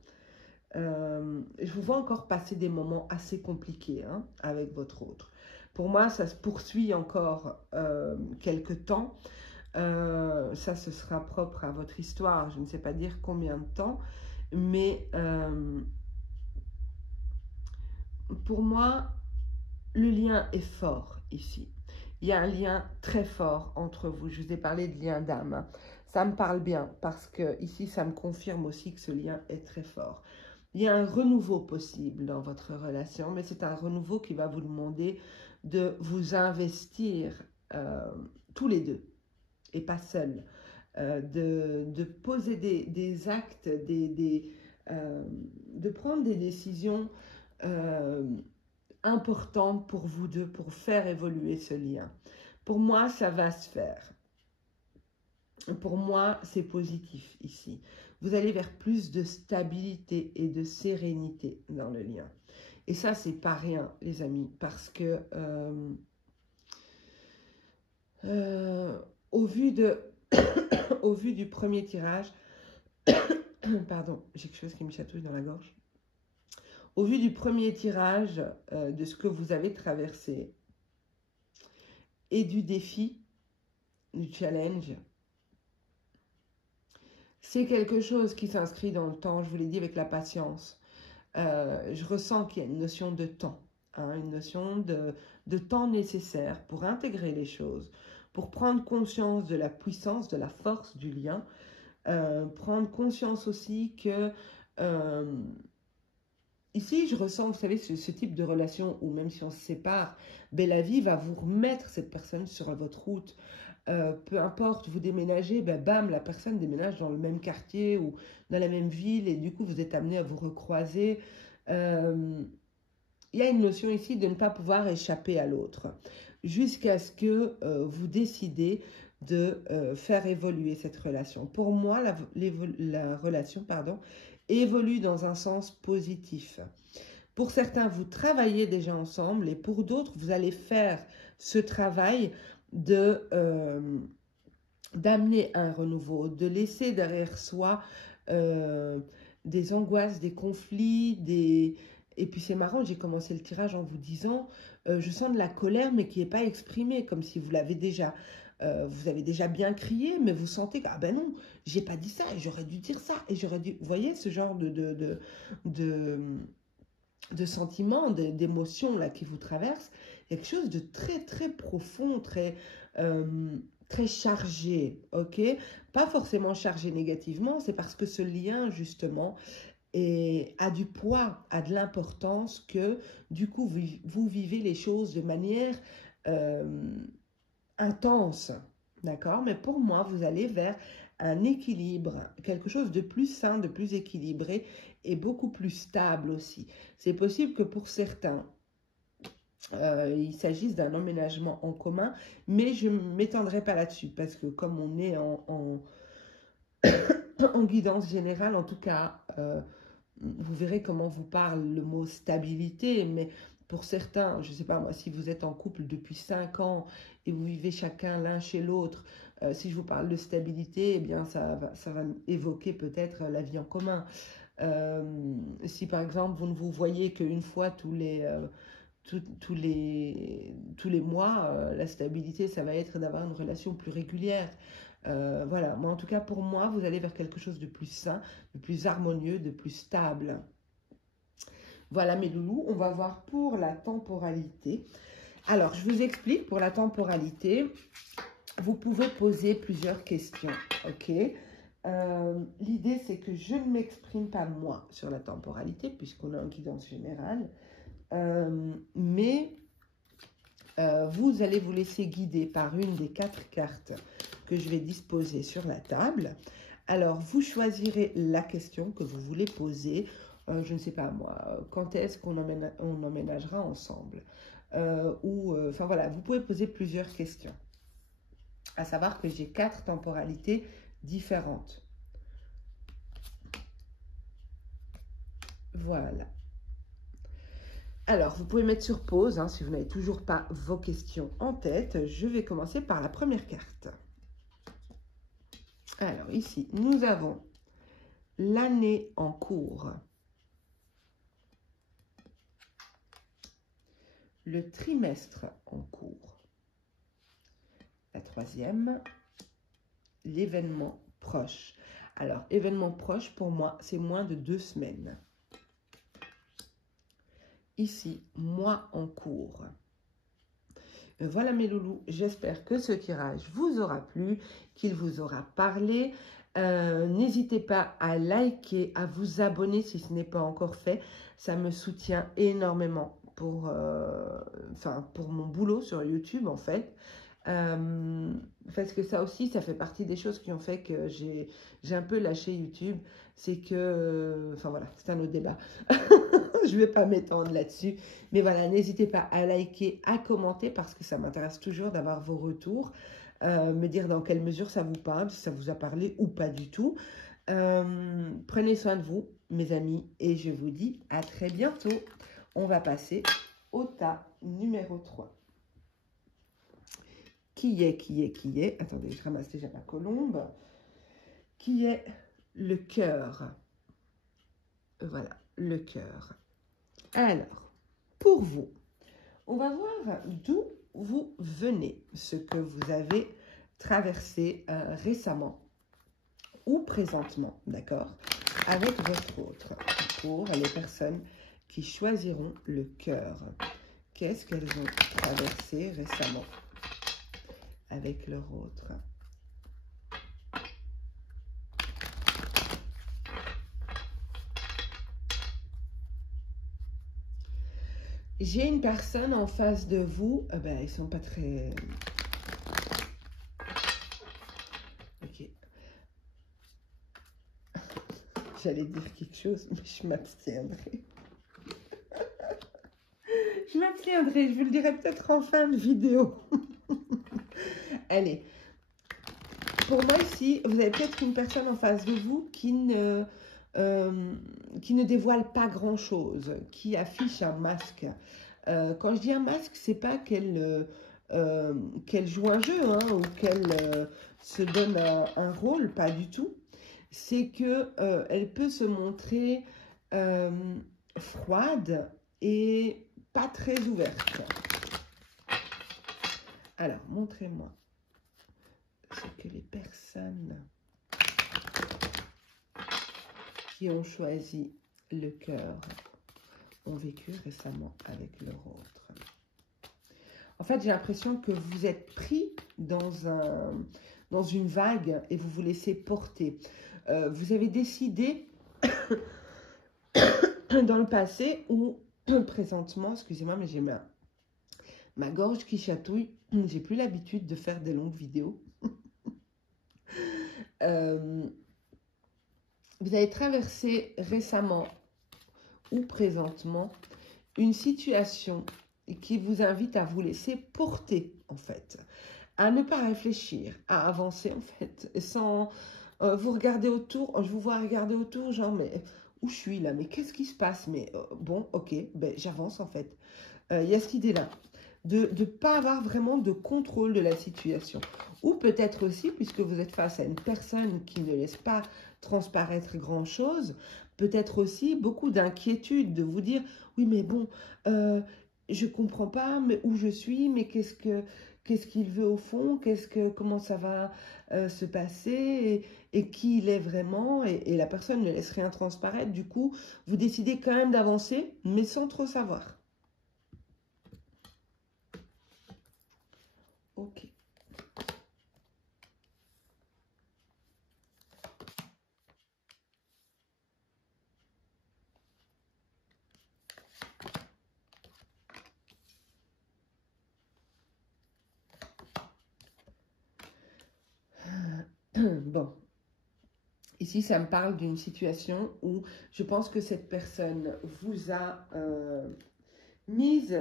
Je vous vois encore passer des moments assez compliqués hein, avec votre autre. Pour moi, ça se poursuit encore quelques temps. Ça, ce sera propre à votre histoire. Je ne sais pas dire combien de temps. Mais pour moi, le lien est fort ici. Il y a un lien très fort entre vous. Je vous ai parlé de lien d'âme. Ça me parle bien parce que ici, ça me confirme aussi que ce lien est très fort. Il y a un renouveau possible dans votre relation, mais c'est un renouveau qui va vous demander de vous investir tous les deux et pas seuls. De poser des actes, de prendre des décisions importante pour vous deux, pour faire évoluer ce lien. Pour moi, ça va se faire. Pour moi, c'est positif ici. Vous allez vers plus de stabilité et de sérénité dans le lien. Et ça, c'est pas rien, les amis, parce que au vu du premier tirage, pardon, j'ai quelque chose qui me chatouille dans la gorge. Au vu du premier tirage, de ce que vous avez traversé et du défi, du challenge, c'est quelque chose qui s'inscrit dans le temps, je vous l'ai dit avec la patience. Je ressens qu'il y a une notion de temps, hein, une notion de temps nécessaire pour intégrer les choses, pour prendre conscience de la puissance, de la force du lien, prendre conscience aussi que... ici, je ressens, vous savez, ce type de relation où même si on se sépare, ben, la vie va vous remettre cette personne sur votre route. peu importe, vous déménagez, ben, bam, la personne déménage dans le même quartier ou dans la même ville et du coup, vous êtes amené à vous recroiser. Il y a une notion ici de ne pas pouvoir échapper à l'autre jusqu'à ce que vous décidez de faire évoluer cette relation. Pour moi, la relation évolue dans un sens positif. Pour certains, vous travaillez déjà ensemble et pour d'autres, vous allez faire ce travail d'amener un renouveau, de laisser derrière soi des angoisses, des conflits, Et puis c'est marrant, j'ai commencé le tirage en vous disant, je sens de la colère mais qui n'est pas exprimée, comme si vous avez déjà bien crié, mais vous sentez que, ah ben non, j'ai pas dit ça, et j'aurais dû dire ça, et j'aurais dû... Vous voyez ce genre de sentiments, d'émotions là qui vous traversent, il y a quelque chose de très très profond, très chargé, ok? Pas forcément chargé négativement, c'est parce que ce lien justement a du poids, a de l'importance que du coup vous vivez les choses de manière intense, d'accord? Mais pour moi, vous allez vers un équilibre, quelque chose de plus sain, de plus équilibré et beaucoup plus stable aussi. C'est possible que pour certains, il s'agisse d'un emménagement en commun, mais je ne m'étendrai pas là-dessus parce que comme on est en guidance générale, en tout cas, vous verrez comment vous parle le mot stabilité, mais pour certains, je ne sais pas moi, si vous êtes en couple depuis 5 ans et vous vivez chacun l'un chez l'autre, si je vous parle de stabilité, eh bien ça va évoquer peut-être la vie en commun. Si par exemple vous ne vous voyez qu'une fois tous les mois, la stabilité, ça va être d'avoir une relation plus régulière. Voilà, moi en tout cas pour moi, vous allez vers quelque chose de plus sain, de plus harmonieux, de plus stable. Voilà mes loulous, on va voir pour la temporalité. Alors, je vous explique, pour la temporalité, vous pouvez poser plusieurs questions, ok? L'idée, c'est que je ne m'exprime pas moi sur la temporalité, puisqu'on a une guidance générale, mais vous allez vous laisser guider par une des 4 cartes que je vais disposer sur la table. Alors, vous choisirez la question que vous voulez poser. Je ne sais pas moi, quand est-ce qu'on emménagera ensemble enfin voilà, vous pouvez poser plusieurs questions. À savoir que j'ai 4 temporalités différentes. Voilà. Alors, vous pouvez mettre sur pause hein, si vous n'avez toujours pas vos questions en tête. Je vais commencer par la première carte. Alors, ici, nous avons l'année en cours. Le trimestre en cours. La troisième, l'événement proche. Alors, événement proche, pour moi, c'est moins de 2 semaines. Ici, mois en cours. Voilà mes loulous, j'espère que ce tirage vous aura plu, qu'il vous aura parlé. N'hésitez pas à liker, à vous abonner si ce n'est pas encore fait. Ça me soutient énormément pour mon boulot sur YouTube en fait. Parce que ça aussi, ça fait partie des choses qui ont fait que j'ai un peu lâché YouTube. C'est que, enfin voilà, c'est un autre débat. Je ne vais pas m'étendre là-dessus. Mais voilà, n'hésitez pas à liker, à commenter parce que ça m'intéresse toujours d'avoir vos retours. Me dire dans quelle mesure ça vous parle, si ça vous a parlé ou pas du tout. Prenez soin de vous, mes amis, et je vous dis à très bientôt. On va passer au tas numéro 3. Qui est, attendez, je ramasse déjà ma colombe. Qui est le cœur. Voilà, le cœur. Alors, pour vous, on va voir d'où vous venez, ce que vous avez traversé récemment ou présentement, d'accord, avec votre autre. Pour les personnes qui choisiront le cœur, qu'est-ce qu'elles ont traversé récemment avec leur autre? J'ai une personne en face de vous, ils sont pas très... J'allais dire quelque chose, mais je m'abstiendrai. Je m'abstiendrai, je vous le dirai peut-être en fin de vidéo. Allez. Pour moi ici, vous avez peut-être une personne en face de vous qui ne dévoile pas grand-chose, qui affiche un masque. Quand je dis un masque, c'est pas qu'elle joue un jeu hein, ou qu'elle se donne un rôle, pas du tout. C'est que elle peut se montrer froide et pas très ouverte. Alors, montrez-moi ce que les personnes qui ont choisi le cœur ont vécu récemment avec leur autre. En fait, j'ai l'impression que vous êtes pris dans une vague et vous vous laissez porter. Vous avez décidé dans le passé ou présentement, excusez-moi, mais j'ai ma gorge qui chatouille. J'ai plus l'habitude de faire des longues vidéos. Vous avez traversé récemment ou présentement une situation qui vous invite à vous laisser porter, en fait, à ne pas réfléchir, à avancer, en fait, sans vous regarder autour. Je vous vois regarder autour, genre, mais où je suis là? Mais qu'est-ce qui se passe? Mais bon, ok, ben, j'avance, en fait. Il y a cette idée-là de ne pas avoir vraiment de contrôle de la situation. Ou peut-être aussi, puisque vous êtes face à une personne qui ne laisse pas transparaître grand-chose, peut-être aussi beaucoup d'inquiétude de vous dire, oui mais bon, je ne comprends pas mais où je suis, mais qu'est-ce qu'il veut au fond, comment ça va se passer et qui il est vraiment, et la personne ne laisse rien transparaître. Du coup, vous décidez quand même d'avancer, mais sans trop savoir. Ok. Bon. Ici, ça me parle d'une situation où je pense que cette personne vous a mise...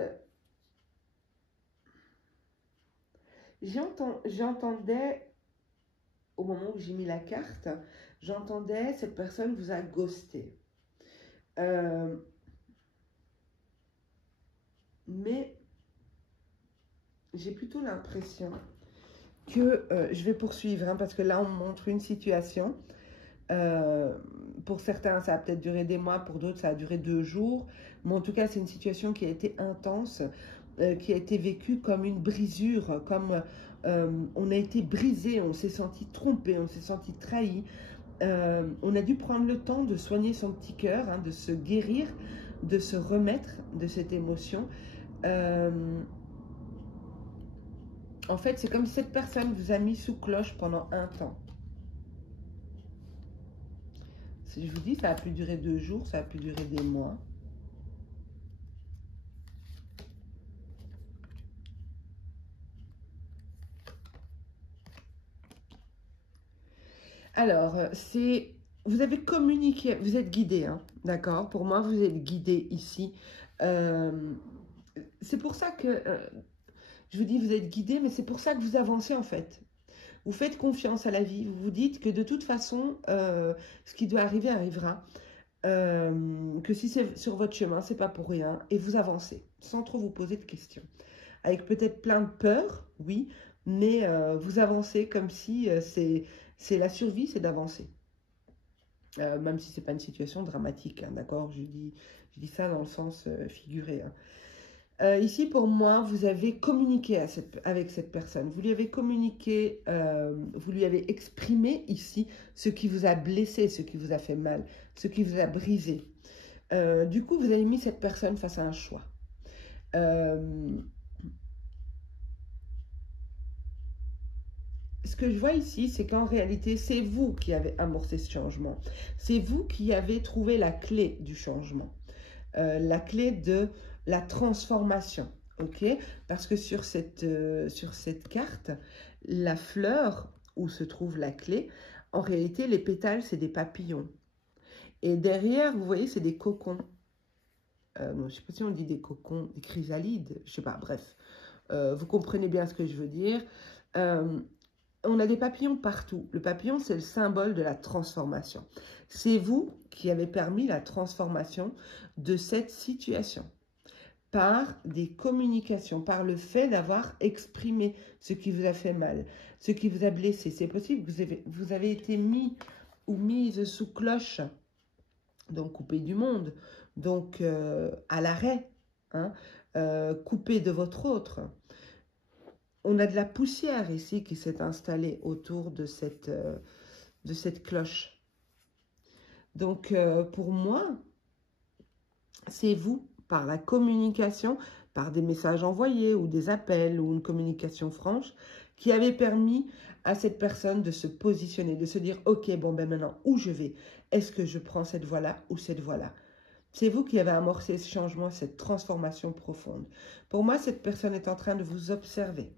J'entendais, au moment où j'ai mis la carte, j'entendais cette personne vous a ghosté. Mais j'ai plutôt l'impression que je vais poursuivre, hein, parce que là, on me montre une situation. Pour certains, ça a peut-être duré des mois, pour d'autres, ça a duré 2 jours. Mais en tout cas, c'est une situation qui a été intense, qui a été vécue comme une brisure, comme on a été brisé, on s'est senti trompé, on s'est senti trahi. On a dû prendre le temps de soigner son petit cœur, hein, de se guérir, de se remettre de cette émotion. En fait, c'est comme si cette personne vous a mis sous cloche pendant un temps. Si je vous dis, ça a pu durer 2 jours, ça a pu durer des mois. Alors, vous avez communiqué, vous êtes guidé, hein, d'accord? Pour moi, vous êtes guidé ici. C'est pour ça que, je vous dis, vous êtes guidé, mais c'est pour ça que vous avancez en fait. Vous faites confiance à la vie, vous vous dites que de toute façon, ce qui doit arriver arrivera. Que si c'est sur votre chemin, c'est pas pour rien. Et vous avancez, sans trop vous poser de questions. Avec peut-être plein de peur, oui, mais vous avancez comme si c'est la survie, c'est d'avancer. Même si c'est pas une situation dramatique, hein, d'accord, je dis ça dans le sens figuré. Hein. Ici, pour moi, vous avez communiqué avec cette personne. Vous lui avez communiqué, vous lui avez exprimé ici ce qui vous a blessé, ce qui vous a fait mal, ce qui vous a brisé. Du coup, vous avez mis cette personne face à un choix. Ce que je vois ici, c'est qu'en réalité, c'est vous qui avez amorcé ce changement. C'est vous qui avez trouvé la clé du changement. La clé de la transformation, ok? Parce que sur cette carte, la fleur où se trouve la clé, en réalité, les pétales, c'est des papillons. Et derrière, vous voyez, c'est des cocons. Non, je ne sais pas si on dit des cocons, des chrysalides, je ne sais pas, bref. Vous comprenez bien ce que je veux dire. On a des papillons partout. Le papillon, c'est le symbole de la transformation. C'est vous qui avez permis la transformation de cette situation par des communications, par le fait d'avoir exprimé ce qui vous a fait mal, ce qui vous a blessé. C'est possible que vous avez été mis ou mise sous cloche, donc coupé du monde, donc à l'arrêt, hein, coupé de votre autre. On a de la poussière ici qui s'est installée autour de cette cloche. Donc, pour moi, c'est vous, par la communication, par des messages envoyés ou des appels ou une communication franche, qui avez permis à cette personne de se positionner, de se dire « Ok, bon, ben maintenant, où je vais? Est-ce que je prends cette voie-là ou cette voie-là » C'est vous qui avez amorcé ce changement, cette transformation profonde. Pour moi, cette personne est en train de vous observer.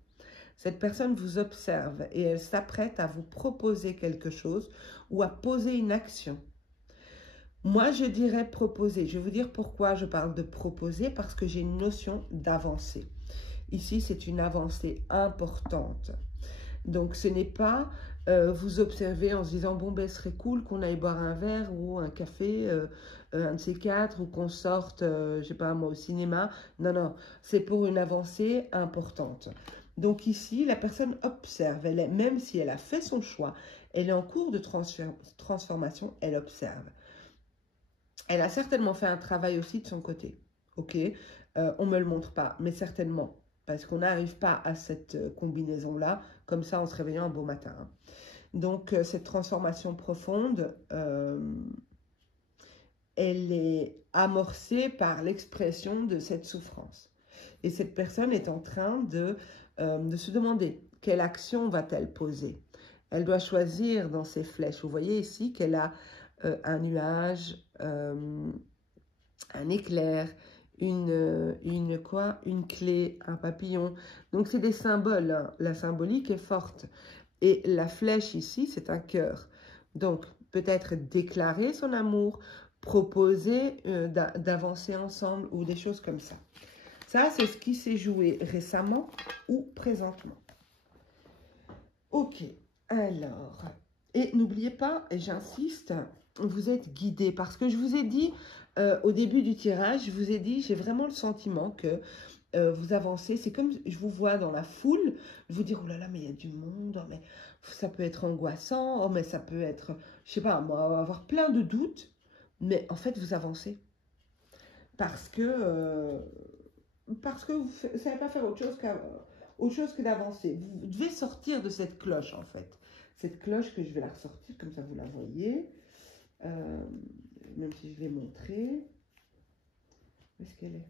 Cette personne vous observe et elle s'apprête à vous proposer quelque chose ou à poser une action. Moi, je dirais proposer. Je vais vous dire pourquoi je parle de proposer, parce que j'ai une notion d'avancée. Ici, c'est une avancée importante. Donc, ce n'est pas vous observer en se disant « Bon, ben, ce serait cool qu'on aille boire un verre ou un café, un de ces quatre, ou qu'on sorte, je ne sais pas moi, au cinéma. » Non, non, c'est pour une avancée importante. Donc ici, la personne observe, même si elle a fait son choix, elle est en cours de transformation, elle observe. Elle a certainement fait un travail aussi de son côté, ok, on ne me le montre pas, mais certainement, parce qu'on n'arrive pas à cette combinaison-là, comme ça en se réveillant un beau matin. Hein. Donc cette transformation profonde, elle est amorcée par l'expression de cette souffrance. Et cette personne est en train de se demander quelle action va-t-elle poser. Elle doit choisir dans ses flèches. Vous voyez ici qu'elle a un nuage, un éclair, une clé, un papillon. Donc c'est des symboles. Hein. La symbolique est forte. Et la flèche ici, c'est un cœur. Donc peut-être déclarer son amour, proposer d'avancer ensemble ou des choses comme ça. Ça, c'est ce qui s'est joué récemment ou présentement. Ok, alors, et n'oubliez pas, et j'insiste, vous êtes guidé parce que je vous ai dit au début du tirage, je vous ai dit, j'ai vraiment le sentiment que vous avancez. C'est comme je vous vois dans la foule, vous dire, oh là là, mais il y a du monde, oh, mais ça peut être angoissant, oh, mais ça peut être, je sais pas, moi, avoir plein de doutes, mais en fait, vous avancez. Parce que vous ne savez pas faire autre chose que d'avancer. Vous devez sortir de cette cloche, en fait. Cette cloche que je vais la ressortir, comme ça vous la voyez. Même si je l'ai montrée. Où est-ce qu'elle est?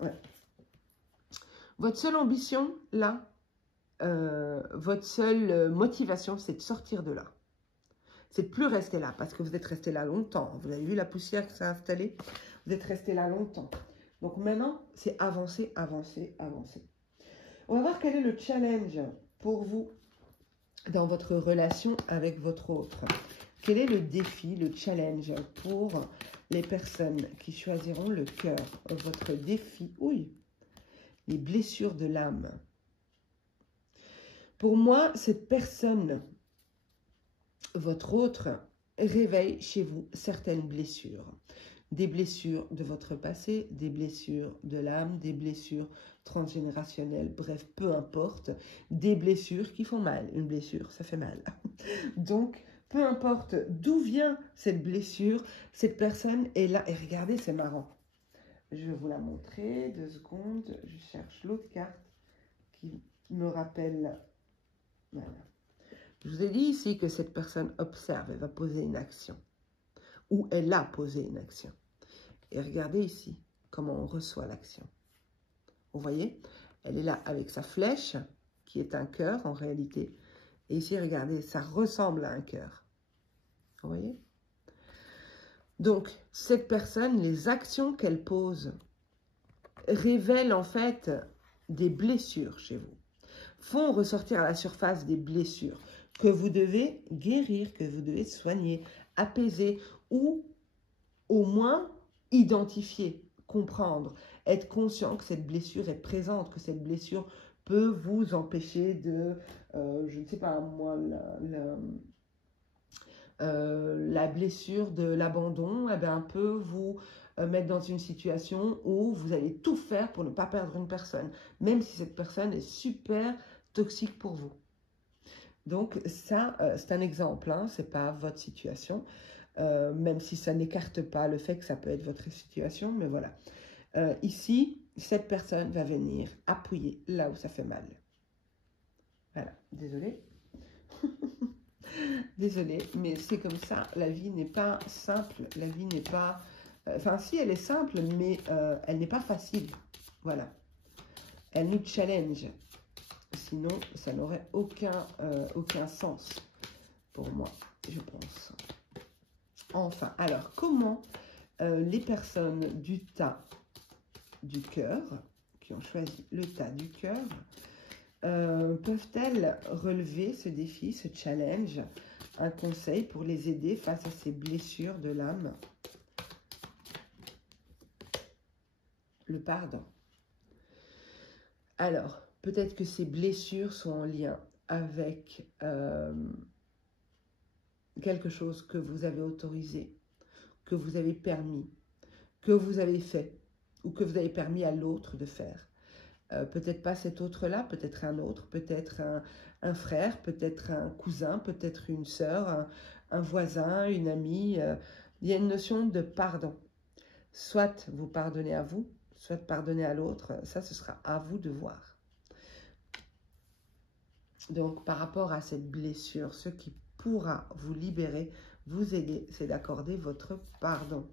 Ouais. Votre seule ambition, là, votre seule motivation, c'est de sortir de là. C'est de plus rester là, parce que vous êtes resté là longtemps. Vous avez vu la poussière qui s'est installée? Vous êtes resté là longtemps. Donc maintenant, c'est avancer, avancer, avancer. On va voir quel est le challenge pour vous dans votre relation avec votre autre. Quel est le défi, le challenge pour les personnes qui choisiront le cœur? Votre défi, oui, les blessures de l'âme. Pour moi, cette personne, votre autre, réveille chez vous certaines blessures. Des blessures de votre passé, des blessures de l'âme, des blessures transgénérationnelles, bref, peu importe, des blessures qui font mal. Une blessure, ça fait mal. Donc, peu importe d'où vient cette blessure, cette personne est là. Et regardez, c'est marrant. Je vais vous la montrer, 2 secondes. Je cherche l'autre carte qui me rappelle. Voilà. Je vous ai dit ici que cette personne observe, elle va poser une action. Ou elle a posé une action. Et regardez ici comment on reçoit l'action. Vous voyez, elle est là avec sa flèche, qui est un cœur en réalité. Et ici, regardez, ça ressemble à un cœur. Vous voyez? Donc, cette personne, les actions qu'elle pose révèlent en fait des blessures chez vous. Font ressortir à la surface des blessures que vous devez guérir, que vous devez soigner, apaiser ou au moins identifier, comprendre, être conscient que cette blessure est présente, que cette blessure peut vous empêcher de, je ne sais pas moi, la blessure de l'abandon, eh bien, peut vous mettre dans une situation où vous allez tout faire pour ne pas perdre une personne, même si cette personne est super toxique pour vous. Donc ça, c'est un exemple, hein, ce n'est pas votre situation, même si ça n'écarte pas le fait que ça peut être votre situation, mais voilà. Ici, cette personne va venir appuyer là où ça fait mal. Voilà, désolée. Désolée, mais c'est comme ça, la vie n'est pas simple, la vie n'est pas... Enfin, si, elle est simple, mais elle n'est pas facile. Voilà. Elle nous challenge. Sinon, ça n'aurait aucun sens pour moi, je pense. Enfin, alors, comment les personnes du tas du cœur, qui ont choisi le tas du cœur, peuvent-elles relever ce défi, ce challenge? Un conseil pour les aider face à ces blessures de l'âme. Le pardon. Alors, peut-être que ces blessures sont en lien avec quelque chose que vous avez autorisé, que vous avez permis, que vous avez fait, ou que vous avez permis à l'autre de faire. Peut-être pas cet autre-là, peut-être un autre, peut-être un frère, peut-être un cousin, peut-être une sœur, un voisin, une amie. Il y a une notion de pardon. Soit vous pardonnez à vous, soit pardonner à l'autre. Ça, ce sera à vous de voir. Donc, par rapport à cette blessure, ce qui pourra vous libérer, vous aider, c'est d'accorder votre pardon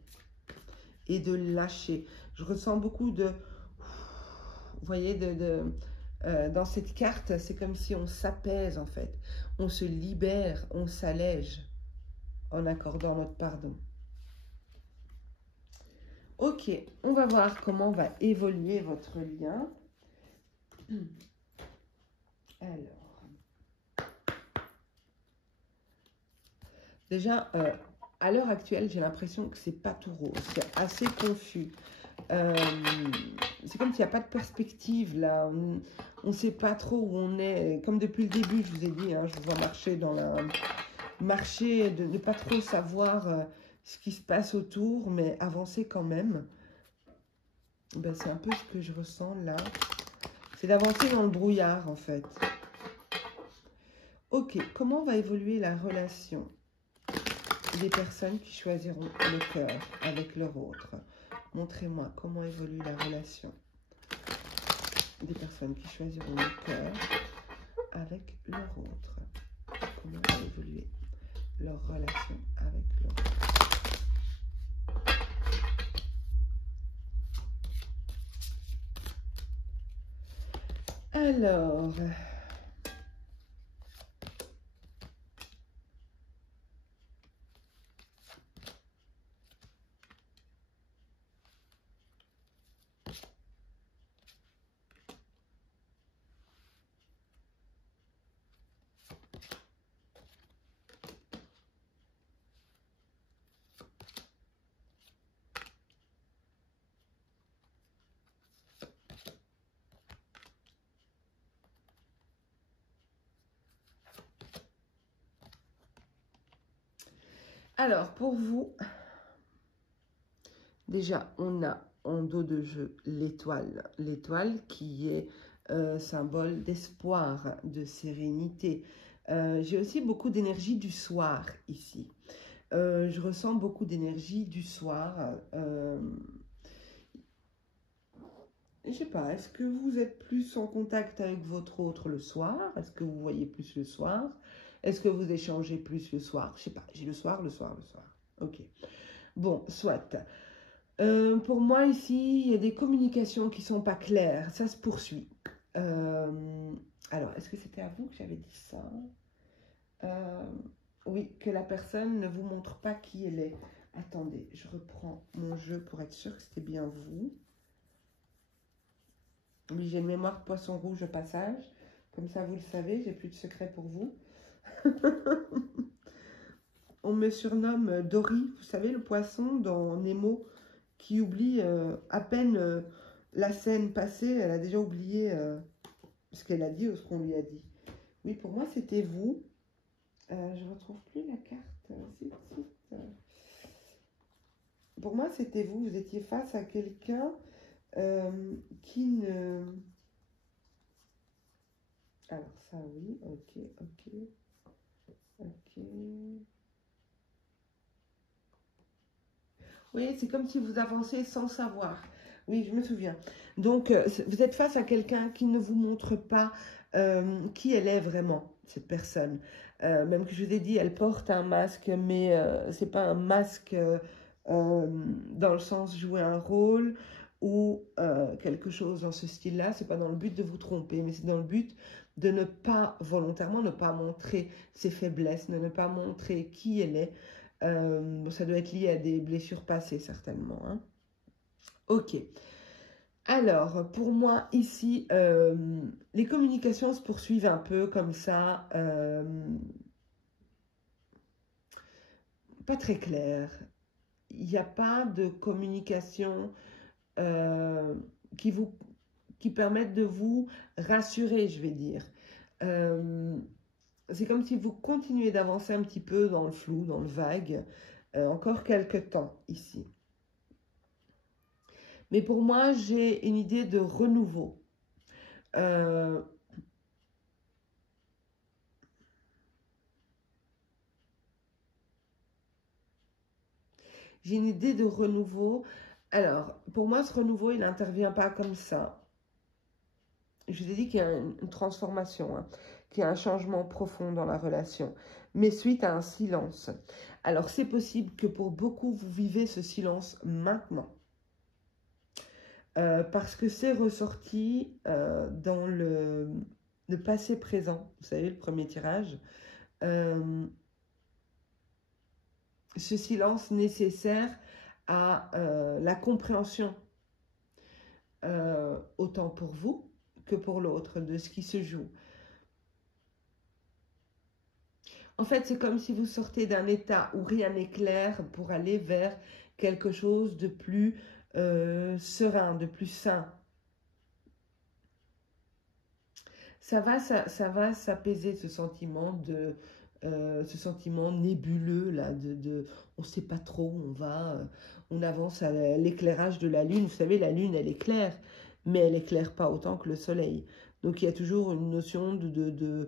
et de lâcher. Je ressens beaucoup de... Vous voyez, dans cette carte, c'est comme si on s'apaise en fait. On se libère, on s'allège en accordant notre pardon. Ok, on va voir comment va évoluer votre lien. Alors, déjà, à l'heure actuelle, j'ai l'impression que c'est pas tout rose, c'est assez confus. C'est comme s'il n'y a pas de perspective là, on ne sait pas trop où on est. Comme depuis le début, je vous ai dit, hein, je vous vois marcher dans la... Marcher, de ne pas trop savoir ce qui se passe autour, mais avancer quand même. Ben, c'est un peu ce que je ressens là. C'est d'avancer dans le brouillard en fait. Ok, comment va évoluer la relation des personnes qui choisiront le cœur avec leur autre? Montrez-moi comment évolue la relation des personnes qui choisiront le cœur avec leur autre. Comment va évoluer leur relation avec leur autre? Alors... Alors, pour vous, déjà, on a en dos de jeu l'étoile. L'étoile qui est symbole d'espoir, de sérénité. J'ai aussi beaucoup d'énergie du soir ici. Je ressens beaucoup d'énergie du soir. Je ne sais pas, est-ce que vous êtes plus en contact avec votre autre le soir? Est-ce que vous voyez plus le soir? Est-ce que vous échangez plus le soir? Je ne sais pas, j'ai le soir. Ok. Bon, soit. Pour moi, ici, il y a des communications qui ne sont pas claires. Ça se poursuit. Alors, est-ce que c'était à vous que j'avais dit ça? Oui, que la personne ne vous montre pas qui elle est. Attendez, je reprends mon jeu pour être sûr que c'était bien vous. Oui, j'ai une mémoire de poisson rouge au passage. Comme ça, vous le savez, j'ai plus de secret pour vous. on me surnomme Dory, vous savez, le poisson dans Nemo, qui oublie à peine la scène passée, elle a déjà oublié ce qu'elle a dit ou ce qu'on lui a dit. Oui, pour moi, c'était vous. Je ne retrouve plus la carte. Pour moi, c'était vous. Vous étiez face à quelqu'un qui ne... Alors ça, oui. Ok. Oui, c'est comme si vous avancez sans savoir. Oui, je me souviens. Donc, vous êtes face à quelqu'un qui ne vous montre pas qui elle est vraiment, cette personne. Même que je vous ai dit, elle porte un masque, mais c'est pas un masque dans le sens jouer un rôle ou quelque chose dans ce style-là. C'est pas dans le but de vous tromper, mais c'est dans le but de ne pas, volontairement, ne pas montrer ses faiblesses, de ne pas montrer qui elle est. Ça doit être lié à des blessures passées, certainement. Hein. Ok. Alors, pour moi, ici, les communications se poursuivent un peu comme ça. Pas très claires. Il n'y a pas de communication qui permettent de vous rassurer, je vais dire. C'est comme si vous continuez d'avancer un petit peu dans le flou, dans le vague, encore quelques temps ici. Mais pour moi, j'ai une idée de renouveau. J'ai une idée de renouveau. Alors, pour moi, ce renouveau, il n'intervient pas comme ça. Je vous ai dit qu'il y a une transformation, hein, qu'il y a un changement profond dans la relation, mais suite à un silence. Alors, c'est possible que pour beaucoup, vous vivez ce silence maintenant. Parce que c'est ressorti dans le passé présent. Vous savez, le premier tirage. Ce silence nécessaire à la compréhension, autant pour vous que pour l'autre, de ce qui se joue. En fait, c'est comme si vous sortez d'un état où rien n'est clair pour aller vers quelque chose de plus serein, de plus sain. Ça va s'apaiser, ce sentiment nébuleux là, on ne sait pas trop, on avance à l'éclairage de la lune. Vous savez, la lune, elle éclaire, mais elle éclaire pas autant que le soleil. Donc il y a toujours une notion de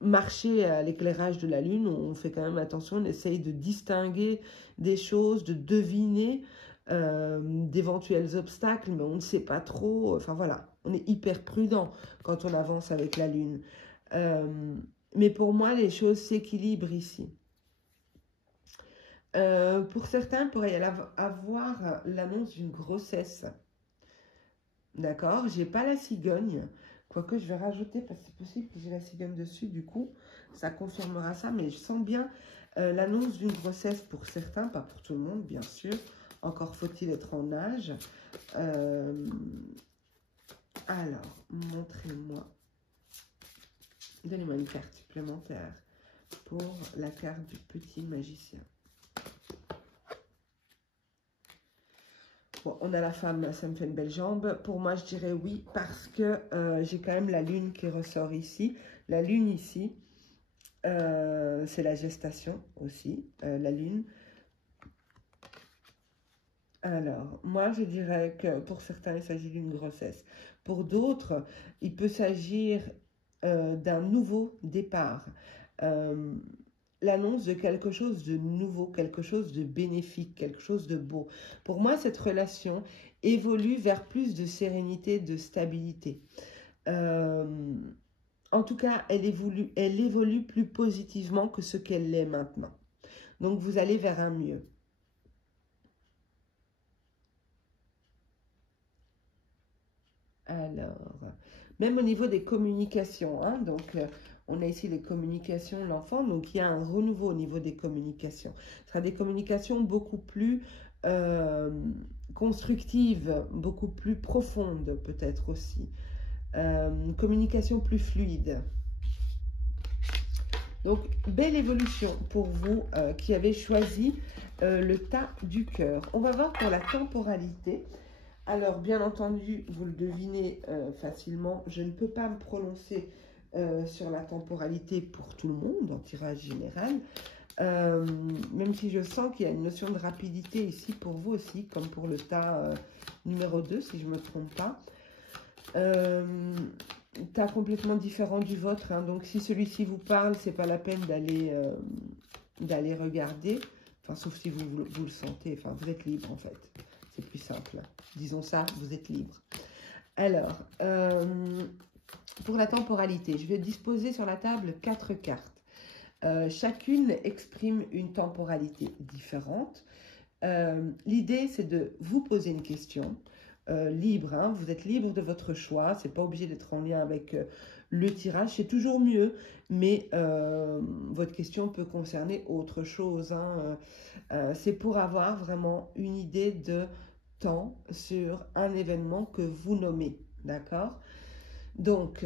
marcher à l'éclairage de la lune. On fait quand même attention, on essaye de distinguer des choses, de deviner d'éventuels obstacles, mais on ne sait pas trop. Enfin voilà, on est hyper prudent quand on avance avec la lune. Mais pour moi, les choses s'équilibrent ici. Pour certains, il pourrait y avoir l'annonce d'une grossesse. D'accord, j'ai pas la cigogne, quoique je vais rajouter, parce que c'est possible que j'ai la cigogne dessus, du coup, ça confirmera ça, mais je sens bien l'annonce d'une grossesse pour certains, pas pour tout le monde, bien sûr. Encore faut-il être en âge. Alors, montrez-moi. Donnez-moi une carte supplémentaire pour la carte du petit magicien. Bon, on a la femme, ça me fait une belle jambe. Pour moi, je dirais oui, parce que j'ai quand même la lune qui ressort ici. La lune ici, c'est la gestation aussi, la lune. Alors, moi, je dirais que pour certains, il s'agit d'une grossesse. Pour d'autres, il peut s'agir d'un nouveau départ. L'annonce de quelque chose de nouveau, quelque chose de bénéfique, quelque chose de beau. Pour moi, cette relation évolue vers plus de sérénité, de stabilité. En tout cas, elle évolue plus positivement que ce qu'elle l'est maintenant. Donc, vous allez vers un mieux. Alors, même au niveau des communications, hein, donc on a ici les communications de l'enfant, donc il y a un renouveau au niveau des communications. Ce sera des communications beaucoup plus constructives, beaucoup plus profondes peut-être aussi. Communication plus fluide. Donc, belle évolution pour vous qui avez choisi le tas du cœur. On va voir pour la temporalité. Alors, bien entendu, vous le devinez facilement, je ne peux pas me prononcer sur la temporalité pour tout le monde en tirage général. Même si je sens qu'il y a une notion de rapidité ici pour vous aussi, comme pour le tas numéro 2, si je ne me trompe pas. Tas complètement différent du vôtre, hein, donc si celui-ci vous parle, c'est pas la peine d'aller regarder, enfin sauf si vous le sentez, enfin vous êtes libre en fait, c'est plus simple, disons ça, vous êtes libre. Alors, pour la temporalité, je vais disposer sur la table 4 cartes. Chacune exprime une temporalité différente. L'idée, c'est de vous poser une question libre. Hein, vous êtes libre de votre choix. C'est pas obligé d'être en lien avec le tirage. C'est toujours mieux, mais votre question peut concerner autre chose. Hein, c'est pour avoir vraiment une idée de temps sur un événement que vous nommez. D'accord? Donc,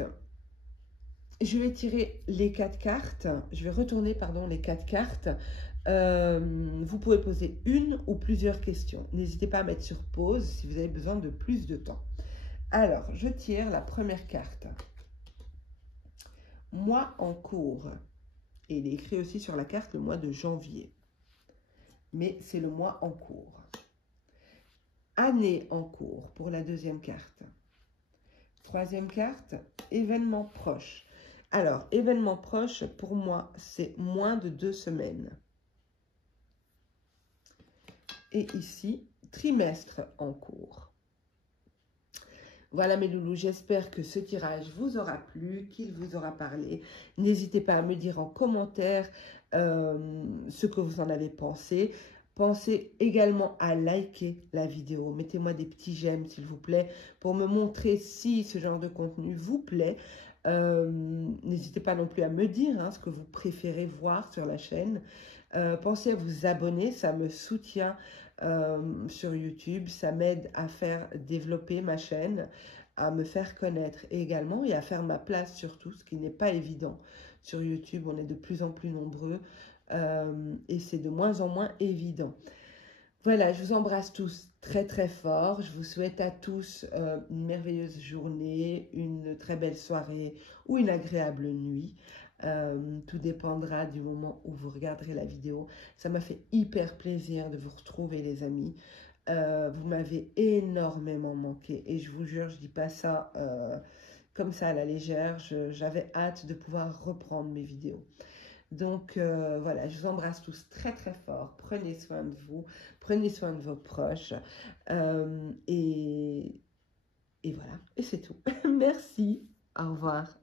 je vais tirer les 4 cartes. Je vais retourner, pardon, les 4 cartes. Vous pouvez poser une ou plusieurs questions. N'hésitez pas à mettre sur pause si vous avez besoin de plus de temps. Alors, je tire la première carte. Mois en cours. Et il est écrit aussi sur la carte le mois de janvier. Mais c'est le mois en cours. Année en cours pour la deuxième carte. Troisième carte, événement proche. Alors, événement proche, pour moi, c'est moins de 2 semaines. Et ici, trimestre en cours. Voilà mes loulous, j'espère que ce tirage vous aura plu, qu'il vous aura parlé. N'hésitez pas à me dire en commentaire ce que vous en avez pensé. Pensez également à liker la vidéo. Mettez-moi des petits j'aime s'il vous plaît pour me montrer si ce genre de contenu vous plaît. N'hésitez pas non plus à me dire ce que vous préférez voir sur la chaîne. Pensez à vous abonner, ça me soutient sur YouTube, ça m'aide à faire développer ma chaîne, à me faire connaître également et à faire ma place surtout, ce qui n'est pas évident. Sur YouTube, on est de plus en plus nombreux et c'est de moins en moins évident. Voilà, je vous embrasse tous très très fort. Je vous souhaite à tous une merveilleuse journée, une très belle soirée ou une agréable nuit. Tout dépendra du moment où vous regarderez la vidéo. Ça m'a fait hyper plaisir de vous retrouver les amis. Vous m'avez énormément manqué et je vous jure, je dis pas ça comme ça à la légère. J'avais hâte de pouvoir reprendre mes vidéos. Donc voilà, je vous embrasse tous très très fort. Prenez soin de vous, prenez soin de vos proches. Et voilà, et c'est tout. Merci, au revoir.